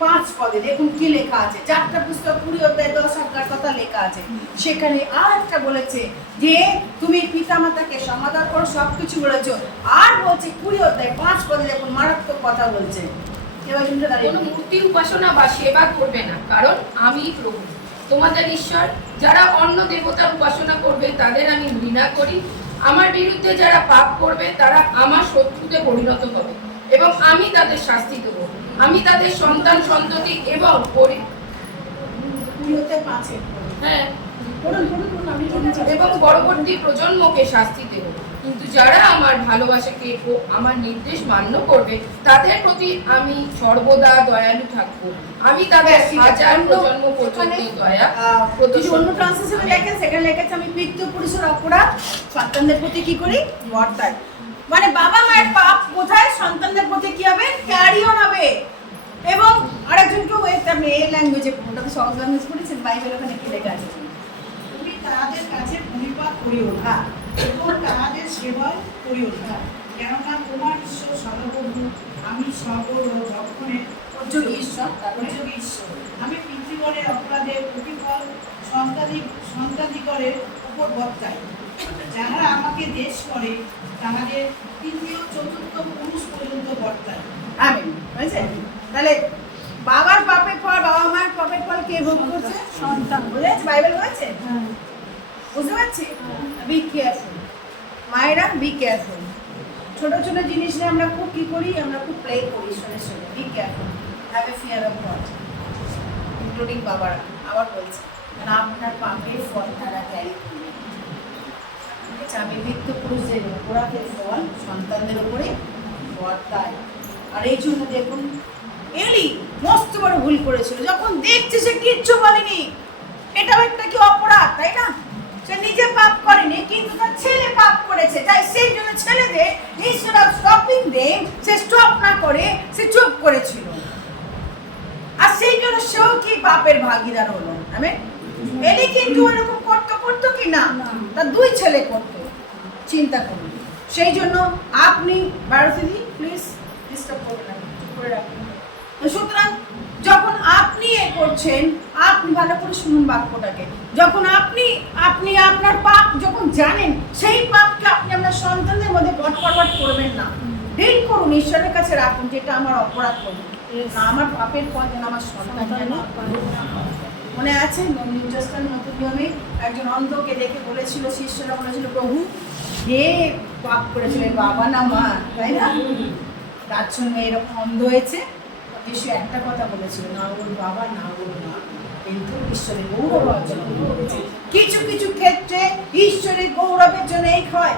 5 পদে দেখুন কি লেখা আছে। যাত্রা পুস্তক 20 অধ্যায় 10 আজ্ঞার কথা লেখা আছে। সেখানে আর একটা বলেছে যে তুমি পিতামাতাকে সমাদর করো, সবকিছু বলেছো। আর বলছে 20 অধ্যায় 5 পদে দেখুন মারাত্মক কথা বলছে। কোনো মূর্তি উপাসনা বা সেবা করবে না, কারণ আমি প্রভু তোমাদের ঈশ্বর। যারা অন্য দেবতার উপাসনা করবে তাদের আমি ঘৃণা করি। আমার বিরুদ্ধে যারা পাপ করবে তারা আমার শত্রুতে পরিণত হবে এবং আমি তাদের শাস্তি দেব। আমি তাদের সন্তান সন্ততি এবং আমি ঠিক আছে এবং পরবর্তী প্রজন্মকে শাস্তি দেব। কিন্তু যারা আমার ভালোবাসাকে ও আমার নির্দেশ মান্য করবে তাদের প্রতি আমি সর্বদা দয়ালু থাকবো। আমি তাদের হাজার প্রজন্ম পর্যন্ত দয়া যদি অন্য ট্রান্সলেশনে লেখেন সেখানে লেখেছে আমি পিতৃপুরুষের অপরাধ সন্তানদের প্রতি কি করি বর্তাই। মানে বাবা মায়ের পাপ কোথায় সন্তানদের প্রতি কি হবে ক্যারি অন হবে। এবং আরেকজনকেও আপনি এই ল্যাঙ্গুয়েজে ওটা তো সহজ ল্যাঙ্গুয়েজ পড়েছেন বাইবেল ওখানে কি লেখা আছে তুমি তাহাদের কাছে ভূমিপাত করিও না এবং তাহাদের সেবায় করিও না, কেননা তোমার ঈশ্বর সর্বপ্রভু, আমি সবল ও রক্ষণের উপযোগী ঈশ্বর তারপরে উপযোগী ঈশ্বর। আমি পিতৃগণের অপরাধের প্রতিফল সন্তাদিগণের উপর বর্তাই। যাহারা আমাকে দেশ করে তাহাদের তৃতীয় চতুর্থ পুরুষ পর্যন্ত বর্তায়। আমিন বুঝেছে। তাহলে বাবার পাপের ফল বাবা মায়ের পাপের ফল কে ভোগ করছে সন্তান। বুঝেছে বাইবেল বলেছে বুঝতে পারছি। বি কেয়ারফুল মায়েরা বি কেয়ারফুল। ছোট ছোট জিনিস নিয়ে আমরা খুব কি করি আমরা খুব প্লে করি ঈশ্বরের সঙ্গে। Be careful have a fear of god including বাবারা। আবার বলছে কারণ আপনার পাপের ফল তারা ক্যারি করবে। আমি পিতৃপুরুষদের অপরাধের ফল সন্তানদের উপরে বর্তায়। আর এই জন্য দেখুন এলি মস্ত বড় ভুল করেছিল যখন দেখছে সে কিচ্ছু বলেনি। এটাও একটা কি অপরাধ তাই না? সে নিজে পাপ করেনি কিন্তু তার ছেলে পাপ করেছে, তাই সেই জন্য ছেলেদের instead of stopping them say stop না করে সে চুপ করেছিল। আর সেই জন্য সেও কি পাপের ভাগীদার হলো। আমি এলি কিন্তু এরকম করতো কি না তার দুই ছেলে করতো। চিন্তা করুন। সেই জন্য আপনি ভারতীদি প্লিজ ডিস্টার্ব করবেন না, করে রাখুন। সুতরাং যখন আপনি এ করছেন আপনি ভালো করে শুনুন বাক্যটাকে। যখন আপনি আপনার পাপ যখন জানেন সেই পাপকে আপনি আপনার সন্তানদের মধ্যে বটফরওয়ার্ড করবেন না। ডিল করুন ঈশ্বরের কাছে রাখুন যেটা আমার অপরাধ করুন না আমার পাপের ফল যেন আমার সন্তান যেন মনে আছে নিউ টেস্টামেন্ট নতুন নিয়মে একজন অন্ধকে দেখে বলেছিল শিষ্যরা বলেছিল প্রভু কে পাপ করেছিল বাবা না মা তাই না? তার জন্য এরকম অন্ধ হয়েছে। যিশু একটা কথা বলেছিল না ওর বাবা না ওর মা কিন্তু ঈশ্বরের গৌরব অর্জন করেছে। কিছু কিছু ক্ষেত্রে ঈশ্বরের গৌরবের জন্য এই হয়।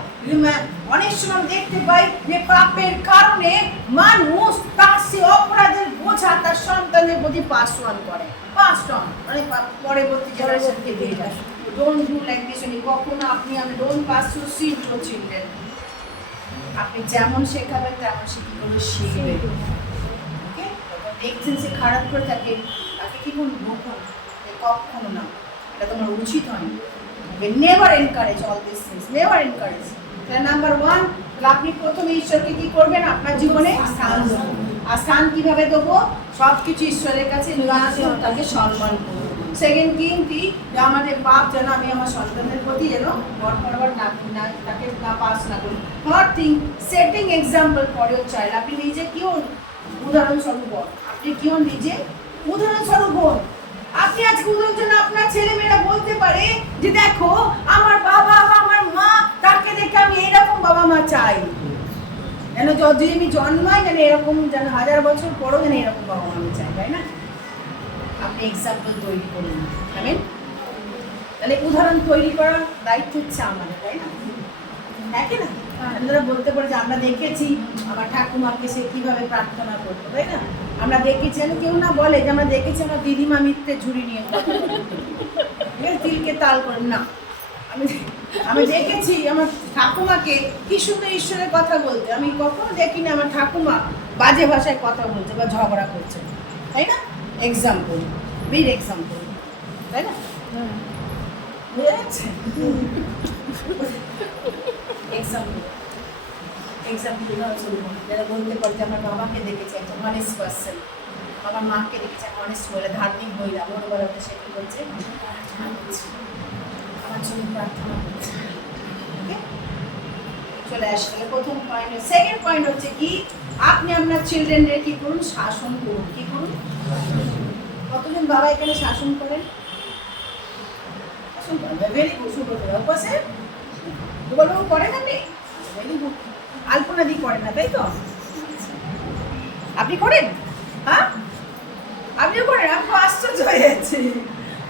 অনেক সময় দেখতে পাই যে পাপের কারণে মানুষ তার সে অপরাধের বোঝা তার সন্তানের প্রতি পাস অন করে। পাস অন মানে পরবর্তী জেনারেশনকে দিয়ে যায়। Don't do like this. কখনো আমি don't pass to sin to children. আপনি যেমন শেখাবেন তেমন সে কি করে শিখবে। ওকে দেখছেন সে খারাপ করে থাকে তাকে কি করুন বকুন কখনো না, এটা তোমার উচিত হয়। Never encourage all this things, never encourage. Number one আপনি প্রথমে ঈশ্বরকে কি করবেন আপনার জীবনে স্থান দেবো। আর স্থান কিভাবে দেবো? সব কিছু ঈশ্বরের কাছে তাকে সম্মান করবো। সেকেন্ড কি যে আমাদের পাপ যেন আমি আমার সন্তানের প্রতি যেন বরবার না তাকে না পাস না করি। Third thing setting example for your child. আপনি নিজে কি হন উদাহরণস্বরূপ হন। আপনি কি হন নিজে উদাহরণস্বরূপ হন। আপনি আজকে উদাহরণ জন্য আপনার ছেলেমেয়েরা বলতে পারে যে দেখো আমার বাবা আমার মা তাকে দেখে আমি এরকম বাবা মা চাই যেন যদি আমি জন্মাই যেন এরকম যেন 1000 বছর পরও যেন এরকম বাবা মা আমি চাই তাই না? আপনি এক্সাম্পল তৈরি করুন। তাহলে উদাহরণ তৈরি করার দায়িত্ব হচ্ছে আমাদের তাই না? দেখে না আপনারা বলতে পারে যে আমরা দেখেছি আমার ঠাকুমাকে সে কিভাবে প্রার্থনা করতো তাই না? আমরা দেখেছি কেউ না বলে যে আমরা দেখেছি আমার দিদিমা মিথ্যে ঝুড়ি নিয়ে তিলকে তাল করেন না। আমি দেখেছি আমার ঠাকুমাকে কি সুন্দর ঈশ্বরের কথা বলতে। আমি কখনো দেখিনি আমার ঠাকুমা বাজে ভাষায় কথা বলছে বা ঝগড়া করছে তাই না? এক্সাম্পল বিগ এক্সাম্পল তাই না? বুঝা যাচ্ছে? এক্সাম্পল যারা বলতে পারে যে আমার বাবাকে দেখেছি একজন অনেস্ট পার্সন, আমার মাকে দেখেছি অনেস্ট মহিলা ধার্মিক মহিলা। ভোরবেলাতে সে কি বলছে আমার জন্য প্রার্থনা করছে। চলে আসলে প্রথম পয়েন্ট। সেকেন্ড পয়েন্ট হচ্ছে কি আপনি আপনার চিলড্রেনদের কি করুন শাসন করুন। কি করুন? কতজন বাবা এখানে শাসন করেন? শাসন করেন ভেরি গুড। সুব্রত পাশে বলবো করেন আপনি ভেরি গুড। আলপনা দিয়ে করেন না তাই তো? আপনি করেন? হ্যাঁ আপনিও করেন? আমি আশ্চর্য হয়ে যাচ্ছি।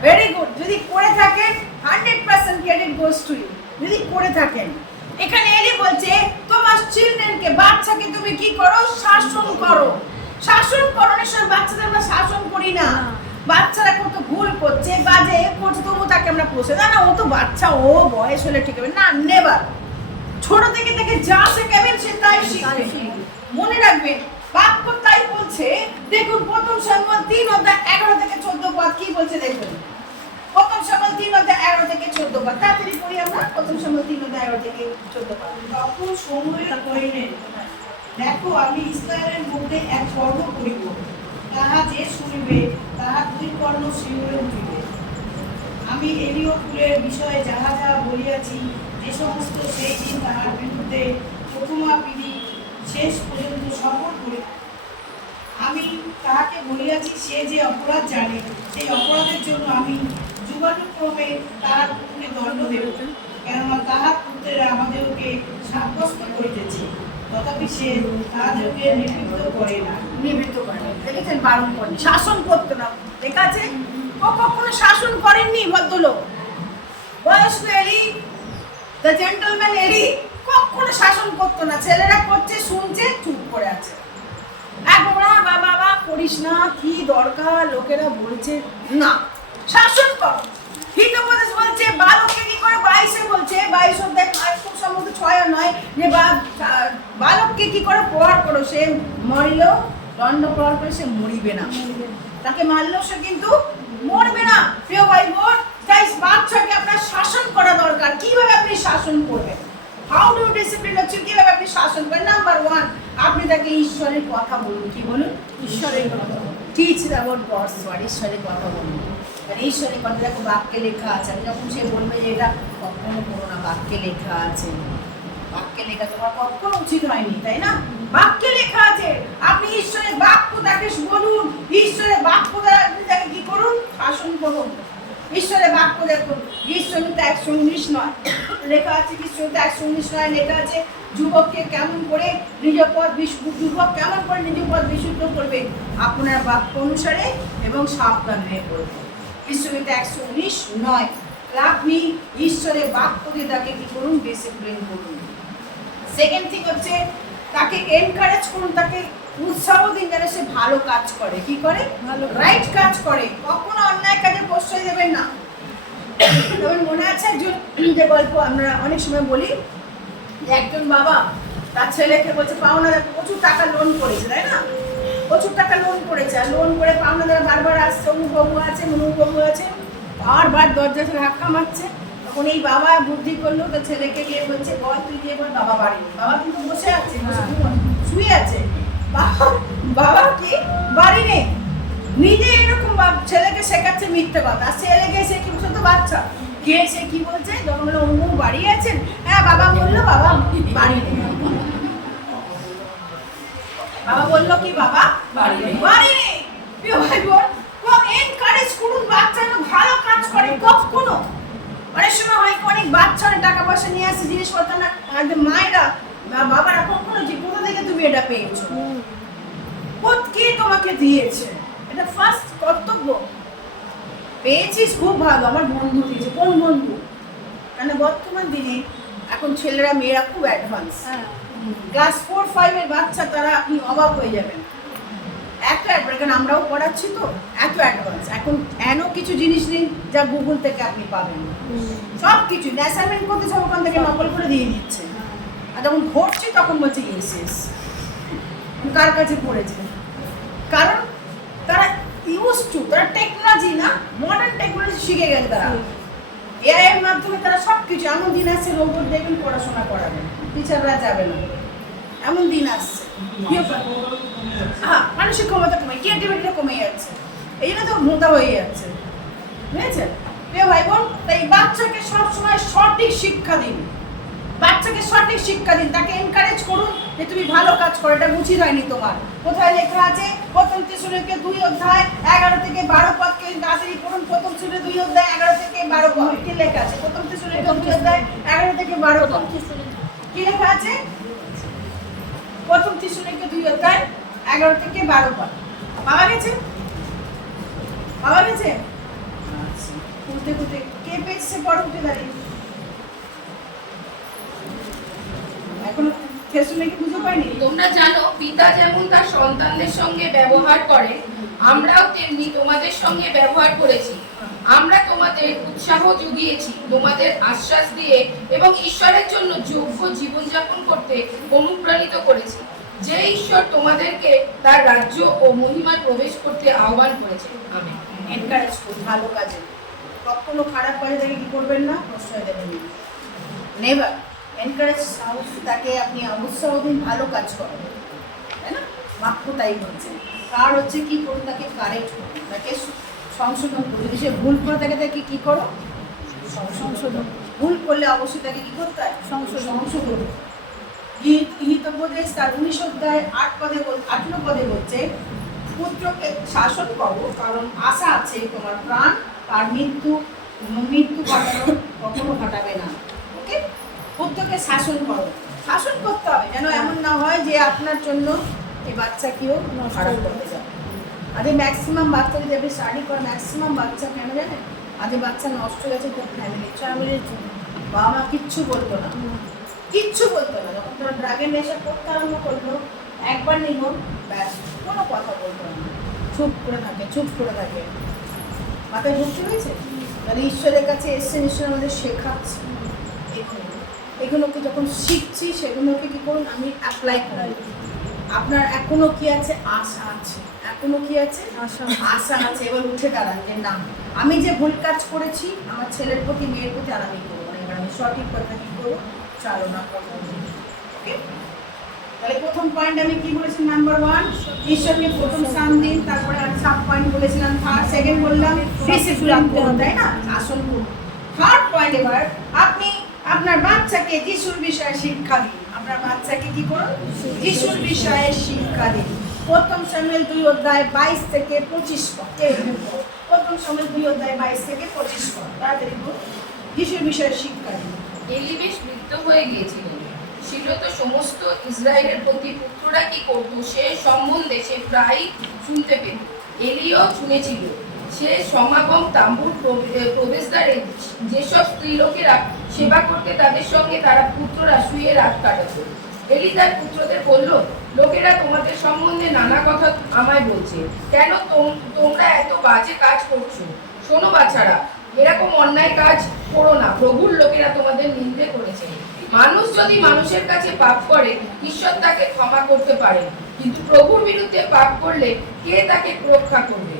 Very good. যদি করে থাকেন 100% credit goes to you যদি করে থাকেন। এখানে এলি বলছে তোমার চিলড্রেনকে, বাচ্চাকে তুমি কি করো? শাসন করো। শাসন করানোর সময় বাচ্চাদের আমরা শাসন করি না। বাচ্চারা কত ভুল করছে, বাজে করছে, তবু তাকে আমরা পোষে না, ও তো বাচ্চা, ও বয়স হলে ঠিক হবে না, নেভার। ছোট থেকে থেকে যা শেখাবেন সে তাই শিখবে। মনে রাখবেন বাক্য তাই বলছে। দেখুন প্রথম সামুয়েল 3:11 থেকে 14 পদ কি বলছে দেখুন। প্রথম সামুয়েল 3:11 থেকে 14 পদ তাড়াতাড়ি পড়ি আমরা। প্রথম সামুয়েল 3:11 থেকে 14 পদ। তখন সমুয়েল কহিলেন, দেখো আমি ইসরায়েলের মধ্যে এক কর্ম করিব, তাহা যে শুনিবে তাহা 2 কর্ণ শিউরে উঠিবে। আমি এলিও ফুলের বিষয়ে যাহা যাহা বলিয়াছি, যে সমস্ত সেই দিন তাহার বিরুদ্ধে প্রথমা পিঢ়ি শেষ পর্যন্ত সফল করি। আমি তাহাকে বলিয়াছি, সে যে অপরাধ জানে সেই অপরাধের জন্য আমি যুগানুক্রমে তাহার পুত্রকে দণ্ড দেব, কেননা তাহার পুত্রেরা আমাদেরকে সাব্যস্ত করিতেছে, তথাপি সে তাহাদেরকে নিবৃত্ত করে না। নিবৃত্ত করে না। দেখেছেন, বারণ করেন, শাসন করতে না। ঠিক আছে, ও কখনো শাসন করেননি ভদ্রলোক। বয়স্ক এলি, দ্য জেন্টলম্যান এলি কখনো শাসন করতো না। ছেলেরা করছে, শুনছে, চুপ করে আছে। এখন বাবা করিস না, কি দরকার, লোকেরা বলছে না, শাসন কর। হিতোপদেশ বলছে বালককে কি করে, 22 বলছে, 22 অধ্যায় খুব সম্ভবত 6 আর 9 যে বালককে কি করে প্রহার করো, সে মরিলেও দণ্ড প্রহার করে সে মরিবে না, তাকে মারলেও সে কিন্তু মরবে না। প্রিয় ভাই বোন, তাই বাচ্চাকে আপনার শাসন করা দরকার। কিভাবে আপনি শাসন করবেন? হাউ ডু ডিসিপ্লিন হচ্ছে কিভাবে আপনি শাসন করেন। নাম্বার 1, আপনি তাকে ঈশ্বরের কথা বলুন। কি বলুন? ঈশ্বরের কথা। টিচ অ্যাবাউট গডস ওয়ার্ড, ঈশ্বরের কথা বলুন। মানে ঈশ্বরের কথা দেখো বাক্যে লেখা আছে। আমি যখন সে বলবে যে এটা কখনো করো না, বাক্যে লেখা আছে, বাক্যে লেখা তোমার কখনো উচিত হয়নি, তাই না? বাক্যে লেখা আছে। আপনি ঈশ্বরের বাক্য তাকে বলুন, ঈশ্বরের বাক্য দ্বারা আপনি তাকে কি করুন? শাসন করুন। ঈশ্বরের বাক্য দেখুন, ঈশ্বরীতে 119 লেখা আছে। ঈশ্বরীতে 119 লেখা আছে যুবক কেমন করে নিজ পথ বিশুদ্ধ করবে, আপনার বাক্য অনুসারে এবং সাবধান হয়ে করবে। ঈশ্বরীতে 119। আপনি ঈশ্বরের বাক্য দিয়ে তাকে কি করুন? ডিসিপ্লিন করুন। সেকেন্ড থিং হচ্ছে তাকে এনকারেজ করুন, তাকে উৎসাহ দিন যেন সে ভালো কাজ করে। কি করে? ভালো রাইট কাজ করে। কখনো অন্যায় কাজে প্রশ্রয় দেবেন না। যেমন মনে আছে একজন যে গল্প আমরা অনেক সময় বলি, যে একজন বাবা তার ছেলেকে বলছে পাওনাদার প্রচুর টাকা লোন করেছে, তাই না? প্রচুর টাকা লোন করেছে, আর লোন করে পাওনাদার বারবার আসছে, অমুকবাবু আছে, মনুবাবু আছে, বারবার দরজা থেকে ধাক্কা মারছে। তখন এই বাবা বুদ্ধি করলো, তার ছেলেকে গিয়ে বলছে বল তুই গিয়ে বল বাবা বাড়ি নেই। বাবা কিন্তু বসে আছে, শুয়ে আছে। বাবা কি বাড়ি নেই। নিজে এরকম ছেলেকে শেখাচ্ছে মিথ্যে কথা। আর ছেলেকে সে কি বলছে, তো বাচ্চা কে সে কি বলছে, যখন বলে অমুক বাড়ি আছেন, হ্যাঁ বাবা বললো বাবা বাড়ি নেই। বাবা বললো কি বাবা বাড়ি নেই। প্রিয় ভাই বোন, এনকারেজ করুন বাচ্চা যেন ভালো কাজ করে। কখনো অনেক সময় হয় অনেক বাচ্চারা টাকা পয়সা নিয়ে আসছে, জিনিসপত্র না, মায়েরা বাবারা কখনো যে কোথা থেকে তুমি এটা পেয়েছো, কে তোমাকে দিয়েছে, এটা ফার্স্ট কর্তব্য। পেয়েছিস খুব ভালো, আমার বন্ধু দিয়েছে। কোন বন্ধু? মানে বর্তমান দিনে এখন ছেলেরা মেয়েরা খুব অ্যাডভান্স। ক্লাস 4-5 এর বাচ্চা, তারা আপনি অবাক হয়ে যাবেন। এত অ্যাডভান্স, আমরাও পড়াচ্ছি তো, এত অ্যাডভান্স। এখন এমন কিছু জিনিস নেই যা গুগল থেকে আপনি পাবেন। সব কিছু অ্যাসাইনমেন্ট করতে সব ওখান থেকে নকল করে দিয়ে দিচ্ছে। আর যখন ঘটছি তখন বলছে ইয়েস কার কাছে পড়েছে। কারণ তারা ইউজ টু, তারা টেকনোলজি না, মডার্ন টেকনোলজি শিখে গেছে। তারা এআই এর মাধ্যমে তারা সব কিছু, এমন দিন আসছে রোবট দেখবেন পড়াশোনা করাবেন, টিচাররা যাবে না, এমন দিন আসছে। হ্যাঁ, মানসিক ক্ষমতা কমে, ক্রিয়েটিভিটিটা কমে যাচ্ছে, এই জন্য তো মোটা হয়ে যাচ্ছে। বুঝেছেন প্রিয় ভাই বোন? তাই বাচ্চাকে সবসময় সঠিক শিক্ষা দিন। বাচ্চাকে সঠিক শিক্ষা দিন, তাকে এনকারেজ করুন যে তুমি ভালো কাজ করো, এটা উচিত হয়নি তোমার। কোথায় লেখা আছে? প্রথম তেসলোনিকে 2:11 থেকে 12 পদকে তাড়াতাড়ি পড়ুন। প্রথম তেসলোনিকে 2:11 থেকে 12 পদ কি লেখা আছে? প্রথম তেসলোনিকে 2:11 থেকে 12 পদ কি লেখা আছে? প্রথম তেসলোনিকে 2:11 থেকে 12 পদ পাওয়া গেছে? খুঁজতে কে পেয়েছে পরে উঠে দাঁড়িয়ে? এখনো ফেসুনে কি বুঝে পাইনি? তোমরা জানো পিতা যেমন তার সন্তানদের সঙ্গে ব্যবহার করে, আমরাও তেমনি তোমাদের সঙ্গে ব্যবহার করেছি। আমরা তোমাদের উৎসাহ জুগিয়েছি, তোমাদের আশ্বাস দিয়ে এবং ঈশ্বরের জন্য যোগ্য জীবনযাপন করতে অনুপ্রাণিত করেছি, যে ঈশ্বর তোমাদেরকে তার রাজ্য ও মহিমায় প্রবেশ করতে আহ্বান করেছে। আমেন। এনকারেজ করুন ভালো কাজে, কখনো খারাপ কাজে তাকে কি করবেন না, প্রশ্রয় দেবেন না। নেভার এনকারেজ, তাকে আপনি উৎসাহ দিন ভালো কাজ করেন, তাই না? বাক্য তাই বলছে। কার হচ্ছে কি করুন, তাকে কারেক্ট করুন, তাকে সংশোধন করুন। যদি সে ভুল করে থাকে তাকে কি করো, সংশোধন। ভুল করলে অবশ্যই তাকে কি করতে হয়, সংশোধন। হিতোপদেশ তার 19 অধ্যায় 18 পদে বলছে, পুত্রকে শাসন করো, কারণ আশা আছে তোমার প্রাণ আর মৃত্যু কখনো ঘটাবে না। ওকে, পুত্রকে শাসন করো, শাসন করতে হবে, যেন এমন না হয় যে আপনার জন্য এই বাচ্চা কেউ খারাপ করতে যাবে। আজকে ম্যাক্সিমাম বাচ্চা যদি আপনি স্টাডি করেন, ম্যাক্সিমাম বাচ্চা কেন জানেন, আজকে বাচ্চা নষ্ট হয়ে গেছে তার ফ্যামিলির জন্য। বাবা মা কিচ্ছু বলতো না, কিচ্ছু বলতো না। যখন তোরা ড্রাগের নেশা করতে আরম্ভ করলো, একবার নিল ব্যাস, কোনো কথা বলতো না, চুপ করে থাকে। মাথায় ঢুকতে হয়েছে? তাহলে ঈশ্বরের কাছে এসছে, ঈশ্বর আমাদের শেখাচ্ছে। এগুলোকে যখন শিখছি সেগুলোকে কি করুন, আমি অ্যাপ্লাই করি। আপনার এখনো কি আছে, আশা আছে, এখনো কি আছে, আশা আছে। এবার উঠে দাঁড়ান যে না, আমি যে ভুল কাজ করেছি আমার ছেলের প্রতি মেয়ের প্রতি আর আমি করবো না, এবার আমি সঠিক কথা কি করবো, চালনা করবো। ওকে, তাহলে প্রথম পয়েন্ট আমি কি বলেছি, নাম্বার 1 ঈশ্বরকে প্রথম স্থান দিন। তারপরে আমি সাব পয়েন্ট বলেছিলাম, সেকেন্ড বললাম ডিসিপ্লিন করুন, তাই না, শাসন করুন। থার্ড পয়েন্ট, এবার আপনি আপনার বাচ্চাকে যিশুর বিষয়ে শিক্ষা দিন। আপনার বাচ্চাকে কি করুন, যিশুর বিষয়ে শিক্ষা দিন। প্রথম শামুয়েল 2 অধ্যায় 22 থেকে 25 পদ। প্রথম শামুয়েল 2 অধ্যায় 22 থেকে 25 পদ, তাড়াতাড়ি বলুন। যিশুর বিষয়ে শিক্ষা দিন। এলি বেশ বৃদ্ধ হয়ে গিয়েছিলেন, ছিল তো সমস্ত ইসরায়েলের প্রতি পুত্ররা কি করত সে সম্বন্ধে সে প্রায় শুনতে পেত। এলিও শুনেছিল, সে সমাগম তাঁবুর প্রবেশদ্বারে যেসব স্ত্রীলোকেরা সেবা করতে তাদের সঙ্গে তারা পুত্ররা শুয়ে রাত কাটাত। এলি তার পুত্রদের বলল, লোকেরা তোমাদের সম্বন্ধে নানা কথা আমায় বলছে, কেন তোমরা এত বাজে কাজ করছো? শোনো বাছারা, এরকম অন্যায় কাজ করো না, প্রভুর লোকেরা তোমাদের নিন্দে করেছে। মানুষ যদি মানুষের কাছে পাপ করে ঈশ্বর তাকে ক্ষমা করতে পারে, কিন্তু প্রভুর বিরুদ্ধে পাপ করলে কে তাকে রক্ষা করবে?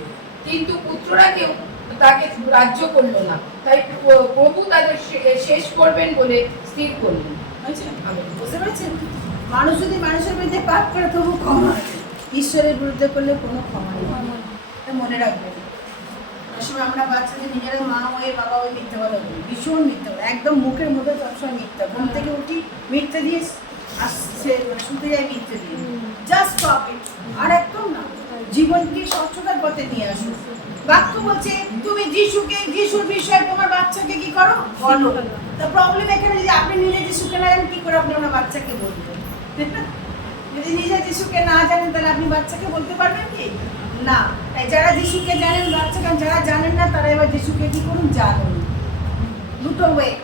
কিন্তু পুত্ররা কেউ তাকে রাজ্য করলো না, তাই প্রভু তাদের শেষ করবেন বলে স্থির করলেন। বুঝতে পারছেন? মানুষ যদি মানুষের বিরুদ্ধে পাপ করে তবু ক্ষমা আছে, ঈশ্বরের বিরুদ্ধে করলে কোনো ক্ষমা নেই। এটা মনে রাখবেন। সময় আমরা বাচ্চাদের নিজেরা মা হয়ে বাবা হয়ে মিথ্যে কথা বলি, ভীষণ মিথ্যে কথা, একদম মুখের মধ্যে সবসময় মিথ্যা। ঘুম থেকে উঠি মিথ্যে দিয়ে আসছে, শুনতে যাই মিথ্যে দিয়ে, জাস্ট স্টপ ইট। আর একদম না, জীবনকে স্বচ্ছতার পথে নিয়ে আসো। বাক্য বলছে তুমি যিশুর বিষয়ে তোমার বাচ্চাকে কি করো, বলো। তো প্রবলেম এখানে, যদি আপনি নিজে যিশুকে না জানেন কি করে আপনি আপনার বাচ্চাকে বলবেন? যদি নিজে যিশুকে না জানেন তাহলে আপনি বাচ্চাকে বলতে পারবেন কি না? তাই যারা যিশুকে জানেন বাচ্চাকে, যারা জানেন না তারা এবার যিশুকে কি করুন, জানুন।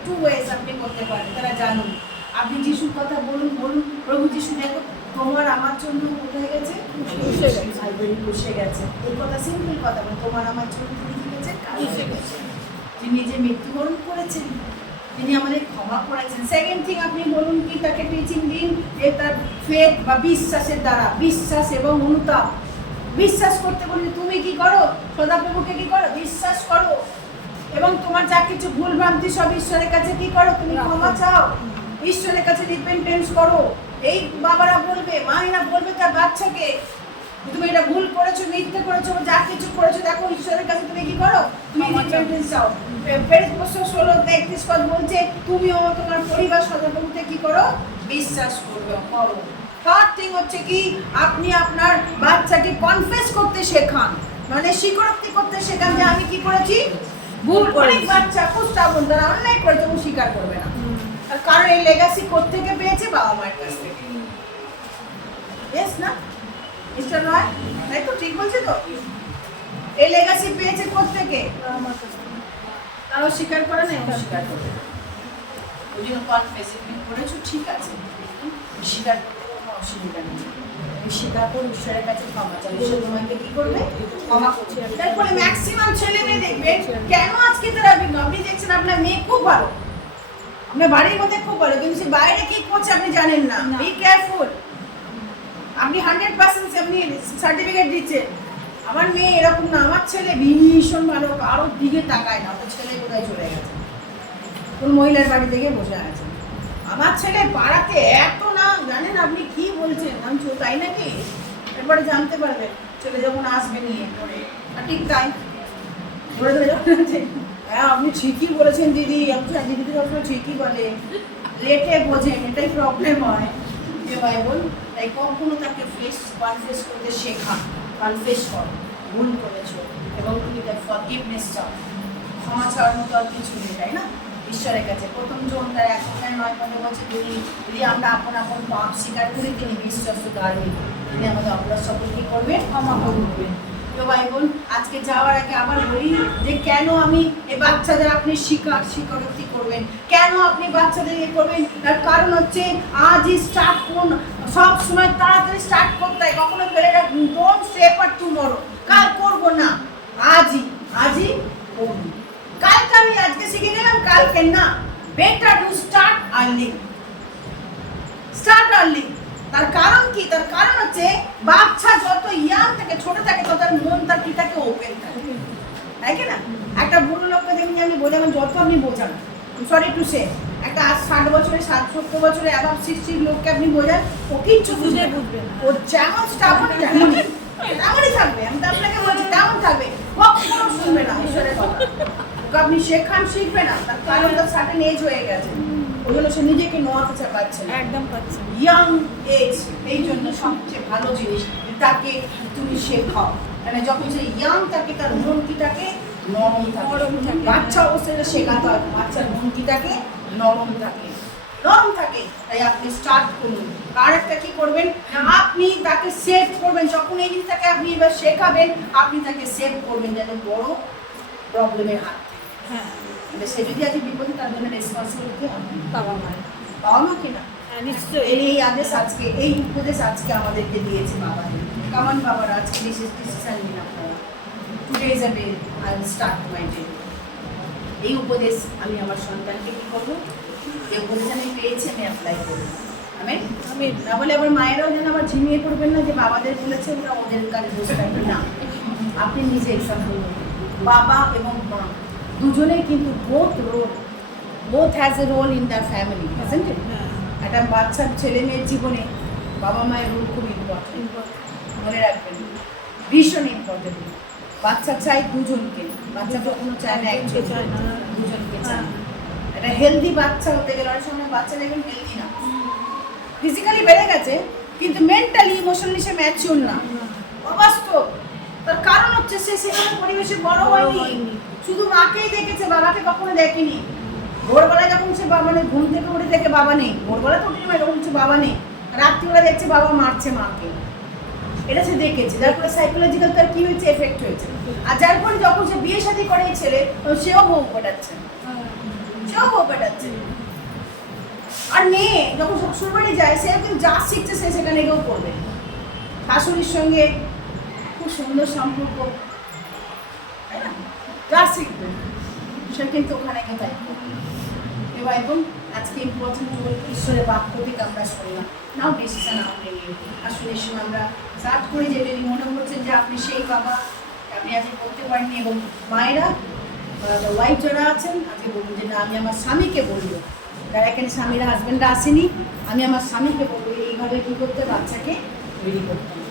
টু ওয়েজ আপনি করতে পারেন, তারা জানুন। আপনি যিশুর কথা বলুন, প্রভু যিশু দেখো তোমার আমার জন্য কোথায় গেছে, বসে গেছে। এই কথা সিম্পল কথা, তোমার আমার জন্য তিনি কি গেছে, বসে গেছে। তিনি যে মৃত্যুবরণ করেছেন, তিনি আমাদের ক্ষমা করেছেন। সেকেন্ড থিং আপনি বলুন কি, তাকে টিচিং দিন যে তার ফেথ বা বিশ্বাসের দ্বারা, বিশ্বাস এবং অনুতাপ। বিশ্বাস করতে বলি, তুমি কি করো, সদাপ্রভুকে কি করো, বিশ্বাস করো, এবং তোমার যা কিছু ভুল ভ্রান্তি সব ঈশ্বরের কাছে কি করো, তুমি ক্ষমা চাও, ঈশ্বরের কাছে রিপেন্টেন্স করো। এই বাবারা বলবে, মায়েরা বলবে তার বাচ্চাকে, তুমি এটা ভুল করেছো, মিথ্যে করেছো, যা কিছু করেছো, দেখো ঈশ্বরের কাছে তুমি কি করো, তুমি রিপেন্টেন্স চাও। ফেরেশতা 16:31 পদ বলছে, তুমিও তোমার পরিবার সদাপ্রভুতে কি করো, বিশ্বাস করবে, করো। থার্ড থিং হচ্ছে কি, আপনি আপনার বাচ্চাকে কনফেস করতে শেখান, মানে স্বীকারোক্তি করতে শেখান যে আমি কি করেছি, ভুল করেছি। বাচ্চা কুস্তাবন তারা অন্যায় করেছে, ও স্বীকার করবে না, কারণ এই লেগাসি কোত্থেকে পেয়েছে, বাবা মায়ের কাছ থেকে। ইয়েস না, মিস্টার নয়, তাই তো, ঠিক বলছে তো? এই লেগাসি পেয়েছে কোত্থেকে, তারাও স্বীকার করে না, এবং স্বীকার করে না। ওই জন্য কনফেস তুমি করেছো, ঠিক আছে, স্বীকার করতে কোনো অসুবিধা নেই। তুমি স্বীকার করে ঈশ্বরের কাছে ক্ষমা চাও, ঈশ্বর তোমাকে কি করবে? ক্ষমা করবে। তারপরে ম্যাক্সিমাম ছেলে মেয়ে দেখবেন কেন আজকে তারা বিঘ্ন। আপনি দেখছেন আপনার মেয়ে খুব ভালো, আপনার বাড়ির মধ্যে খুব ভালো, কিন্তু সে বাইরে কি করছে আপনি জানেন না। Be careful. আপনি 100% আপনি সার্টিফিকেট দিচ্ছেন আমার মেয়ে এরকম না, আমার ছেলে ভীষণ ভালো, কারোর দিকে তাকায় না, ওর ছেলে কোথায় চলে গেছে, কোন মহিলার বাড়ি থেকে বসে আছে। আমার ছেলে পাড়াতে এত না, জানেন আপনি কি বলছেন, আমি তাই নাকি, এরপরে জানতে পারবেন ছেলে যখন আসবে নিয়ে পরে। আর ঠিক তাই ধরে ধরে যখন আছে, হ্যাঁ আপনি ঠিকই বলেছেন দিদি, আমি দিদি সবসময় ঠিকই বলে, লেটে বোঝেন, এটাই প্রবলেম হয়। যে ভাই বোন, তাই কখনো তাকে কনফেস করতে শেখা, কনফেস কর ভুল করেছো, এবং তুমি তার ফরগিভনেস চাও। ক্ষমা চাওয়ার মতো আর কিছু নেই, তাই না? ঈশ্বরের কাছে প্রথম জন তার 1:9 বলছে, যদি আমরা আপন আপন পাপ স্বীকার করি, তিনি বিশ্বস্ত ধার্মিক, তিনি আমাদের অপরাধ সকল কি করবেন? ক্ষমা করবেন। তো ভাই বোন, আজকে যাওয়ার আগে আবার বলি যে কেন আমি এই বাচ্চাদের আপনি স্বীকারোক্তি করবেন, কেন আপনি বাচ্চাদের ইয়ে করবেন, তার কারণ হচ্ছে আজই স্টার্ট করুন, সব সময় তাড়াতাড়ি স্টার্ট করতে হয়, কখনো ফেলে রাখুন, ডোন্ট স্টে ফর টুমরো, কাল করবো না, আজই করুন। কালকে আমি আজকে শিখে গেলাম, কালকে না, বেটার টু স্টার্ট আর্লি। তার কারণ কি? তার কারণ হচ্ছে বাচ্চা যত ইয়াং থাকে, ছোট থাকে, তত তার মন তার কি থাকে? ওপেন থাকে, তাই কি না? একটা বুড়ো লোককে দেখুন, আমি বলি, আমার যত আপনি বোঝান, সরি টু সে, একটা 60 বছরে 70 বছরে অ্যাবাভ 60 লোককে আপনি বোঝান, ও কিচ্ছু বুঝবে না, ও যেমন স্টাবন তেমনই থাকবে। আমি তো আপনাকে বলছি তেমন থাকবে, কখনো শুনবে না ঈশ্বরের কথা। ওকে আপনি শেখান, শিখবে না, তার কারণ তার সার্টেন এজ হয়ে গেছে, ওই জন্য সে নিজেকে নোয়াতে পারছে না, একদম পাচ্ছে না। Young age. এই জন্য সবচেয়ে ভালো জিনিস তাকে তুমি শেখাও, মানে যখন সে ইয়াং থাকে তার মন কি থাকে? নরম থাকে। বাচ্চা অবস্থায় শেখাতে হয় বাচ্চার মন কি থাকে? নরম থাকে। তাই আপনি স্টার্ট করুন। আর একটা কি করবেন, আপনি তাকে সেভ করবেন। যখন এই জিনিসটাকে আপনি এবার শেখাবেন, আপনি তাকে সেভ করবেন যাতে বড় প্রবলেমের হাত থেকে। হ্যাঁ, মানে সে যদি আজ বিপদে, তার জন্য রেসপন্সিবিলিটি হবে বাবা মায়ের। বাবা মা কিনা নিশ্চয়ই। এই আদেশ আজকে, এই উপদেশ আজকে আমাদেরকে দিয়েছে বাবাদের। কামান বাবার আজকে ডিসিশন নিন আপনারা। Today is a day, I will start my day. এই উপদেশ আমি আমার সন্তানকে কি করবো, যে উপদেশ আমি পেয়েছি আমি অ্যাপ্লাই করবো। আমেন। না বলে আবার মায়েরাও যেন আবার ঝিমিয়ে পড়বেন না যে বাবাদের বলেছে ওরা ওদের কাছে বসে থাকবে না। আপনি নিজে এক্সাম্পল, বাবা এবং মা দুজনেই কিন্তু both has a role in the family, hasn't it? একটা বাচ্চার ছেলে মেয়ের জীবনে বাবা মায়ের রোল খুব ইম্পর্টেন্ট, মনে রাখবেন, ভীষণ ইম্পর্টেন্ট। বাচ্চা চাই দুজনকে, বাচ্চা কখনো চায় না একজন, চায় না, দুজনকে চায়। একটা হেলদি বাচ্চা হতে গেলে অনেক সময় বাচ্চা দেখবেন হেলদি না, ফিজিক্যালি বেড়ে গেছে কিন্তু মেন্টালি ইমোশনালি সে ম্যাচিউর না, অবাস্তব। তার কারণ হচ্ছে সে সেখানে পরিবেশে বড় হয়নি, শুধু মাকেই দেখেছে, বাবাকে কখনো দেখেনি। ভোরবেলায় যখন সে মানে ঘুম থেকে উঠে দেখে বাবা নেই, ভোরবেলা তো উঠে যখন সে বাবা নেই, রাত্রিবেলা দেখছে বাবা মারছে মাকে, এটা সে দেখেছে। যার ফলে সাইকোলজিক্যাল তার কি হয়েছে, এফেক্ট হয়েছে। আর যার ফলে যখন সে বিয়ে শাদী করে এই ছেলে, সেও বউ পেটাচ্ছে। আর মেয়ে যখন শ্বশুর বাড়ি যায়, সেও কিন্তু যা শিখছে সে সেখানে গিয়েও করবে। শাশুড়ির সঙ্গে খুব সুন্দর সম্পর্ক, তাই না? যা শিখবে সে কিন্তু ওখানে গিয়ে তাই করবে। এবার এবং আজকে ইম্পর্টেন্ট ঈশ্বরের বাক্য থেকে আমরা শুনলাম, নাও ডিসিশন আপনি নিয়ে আসলে এসে আমরা স্টার্ট করে যে যদি মনে করছেন যে আপনি সেই বাবা, আপনি আজকে করতে পারেননি, এবং মায়েরা ওয়াইফ যারা আছেন আজকে বলুন যে না, আমি আমার স্বামীকে বলবো, যারা এখানে স্বামীরা হাজব্যান্ডরা আসেনি, আমি আমার স্বামীকে বলবো এইভাবে কী করতে, বাচ্চাকে তৈরি করতে হবে,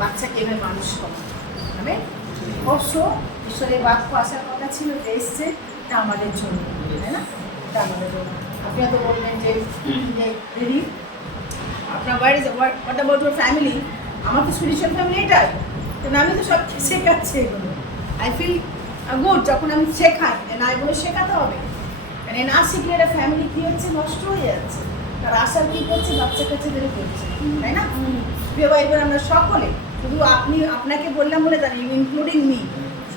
বাচ্চাকে এভাবে মানুষ করা হবে। অবশ্য ঈশ্বরের বাক্য আসার কথা ছিল, যে এসছে, এটা আমাদের জন্য, তাই না? এটা আমাদের জন্য। আপনি হয়তো বললেন যে দিদি আপনার বাড়ি হোয়াট অ্যাবাউট ইউর ফ্যামিলি? আমার তো স্পিরিচুয়াল ফ্যামিলি এটাই, কারণ আমি তো সব শেখাচ্ছি এগুলো। আই ফিল গুড যখন আমি শেখাই, না এগুলো শেখাতে হবে, মানে না শিখলে একটা ফ্যামিলি কী হচ্ছে, নষ্ট হয়ে যাচ্ছে। তার আশা কী করছে, বাচ্চা কাচ্চাদেরও করছে, তাই না? প্রিয় ভাই বোন, আমরা সকলে, শুধু আপনাকে বললাম বলে তার ইনক্লুডিং মি,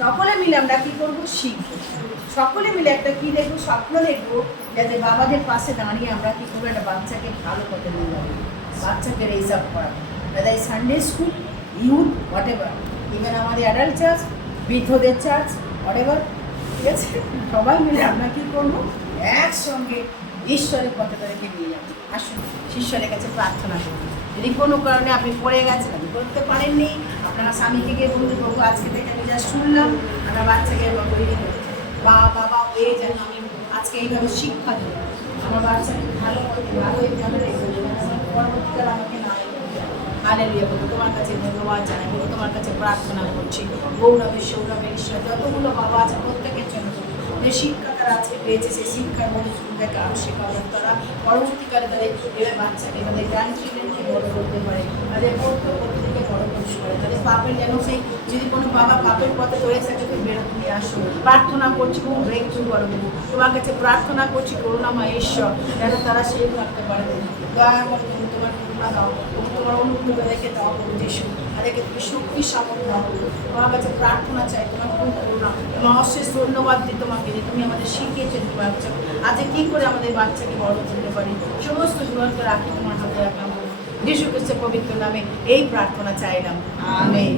সকলে মিলে আমরা কী করবো, শিখবো। সকলে মিলে একটা কি দেখবো, স্বপ্ন দেখবো, যাতে বাবাদের পাশে দাঁড়িয়ে আমরা কি করবো, একটা বাচ্চাকে ভালো পথে নিয়ে যাবো, বাচ্চাকে রেজ আপ করাবো, দাদা এই Sunday school, youth, what ever, even আমাদের অ্যাডাল্ট চার্চ, বৃদ্ধদের চার্চ, হোয়াট এভার, ঠিক আছে, সবাই মিলে আমরা কি করবো, একসঙ্গে ঈশ্বরের পথে তাদেরকে নিয়ে যাবো। আসুন ঈশ্বরের কাছে প্রার্থনা করবো। যদি কোনো কারণে আপনি পড়ে গেছেন, আপনি করতে পারেননি, আপনার স্বামীকে গিয়ে বলুন, প্রভু আজকে থেকে আমি যা শুনলাম, আমার বাচ্চাকে তৈরি করতে, বা বাবা এই যেন আমি আজকে এইভাবে শিক্ষা দেবো, আমার বাচ্চাকে ভালো করতে, ভালো এইভাবে রেখে দেবো, আমার পরবর্তীকালে আমাকে না হালেলুয়া বলবো, তোমার কাছে ধন্যবাদ জানাই, বলবো তোমার কাছে প্রার্থনা করছি, গৌরবের সৌরভের ঈশ্বর যতগুলো বাবা আছে প্রত্যেকের জন্য যে শিক্ষা তারা আজকে পেয়েছে, সেই শিক্ষার মধ্যে সুন্দরকে আরও শেখাবেন, তারা পরবর্তীকালে তাদের এবার বাচ্চাকে, তাদের গ্র্যান্ড চিলড্রেনকে বড় করতে পারে, তাদের পত্রকে বড় করতে পারে, তাদের পাপের যেন সেই, যদি কোনো বাবা পাপের পথে রয়ে থাকে তো বেরোতে নিয়ে আসো, প্রার্থনা করছি খুব ব্রেক থ্রু করবো, তোমার কাছে প্রার্থনা করছি করুণাময় ঈশ্বর, যেন তারা সেই থাকতে পারে, দয়া করে তুমি তোমার করুণা দাও, তোমার অনুগ্রহ তাদেরকে দাও প্রভু যিশু, তাদেরকে তুমি শক্তি সামর্থ্য দাও, তোমার কাছে প্রার্থনা চাই, তোমার খুব করুণা, তোমার অশেষ ধন্যবাদ দিই তোমাকে যে তুমি আমাদের শিখিয়েছো বাচ্চা আজকে কী করে আমাদের বাচ্চাকে বড় করতে পারি, সমস্ত জীবনকে রাখি তোমার হাতে রাখলাম, যিশু খ্রিস্টের পবিত্র নামে এই প্রার্থনা চাইলাম, আমেন।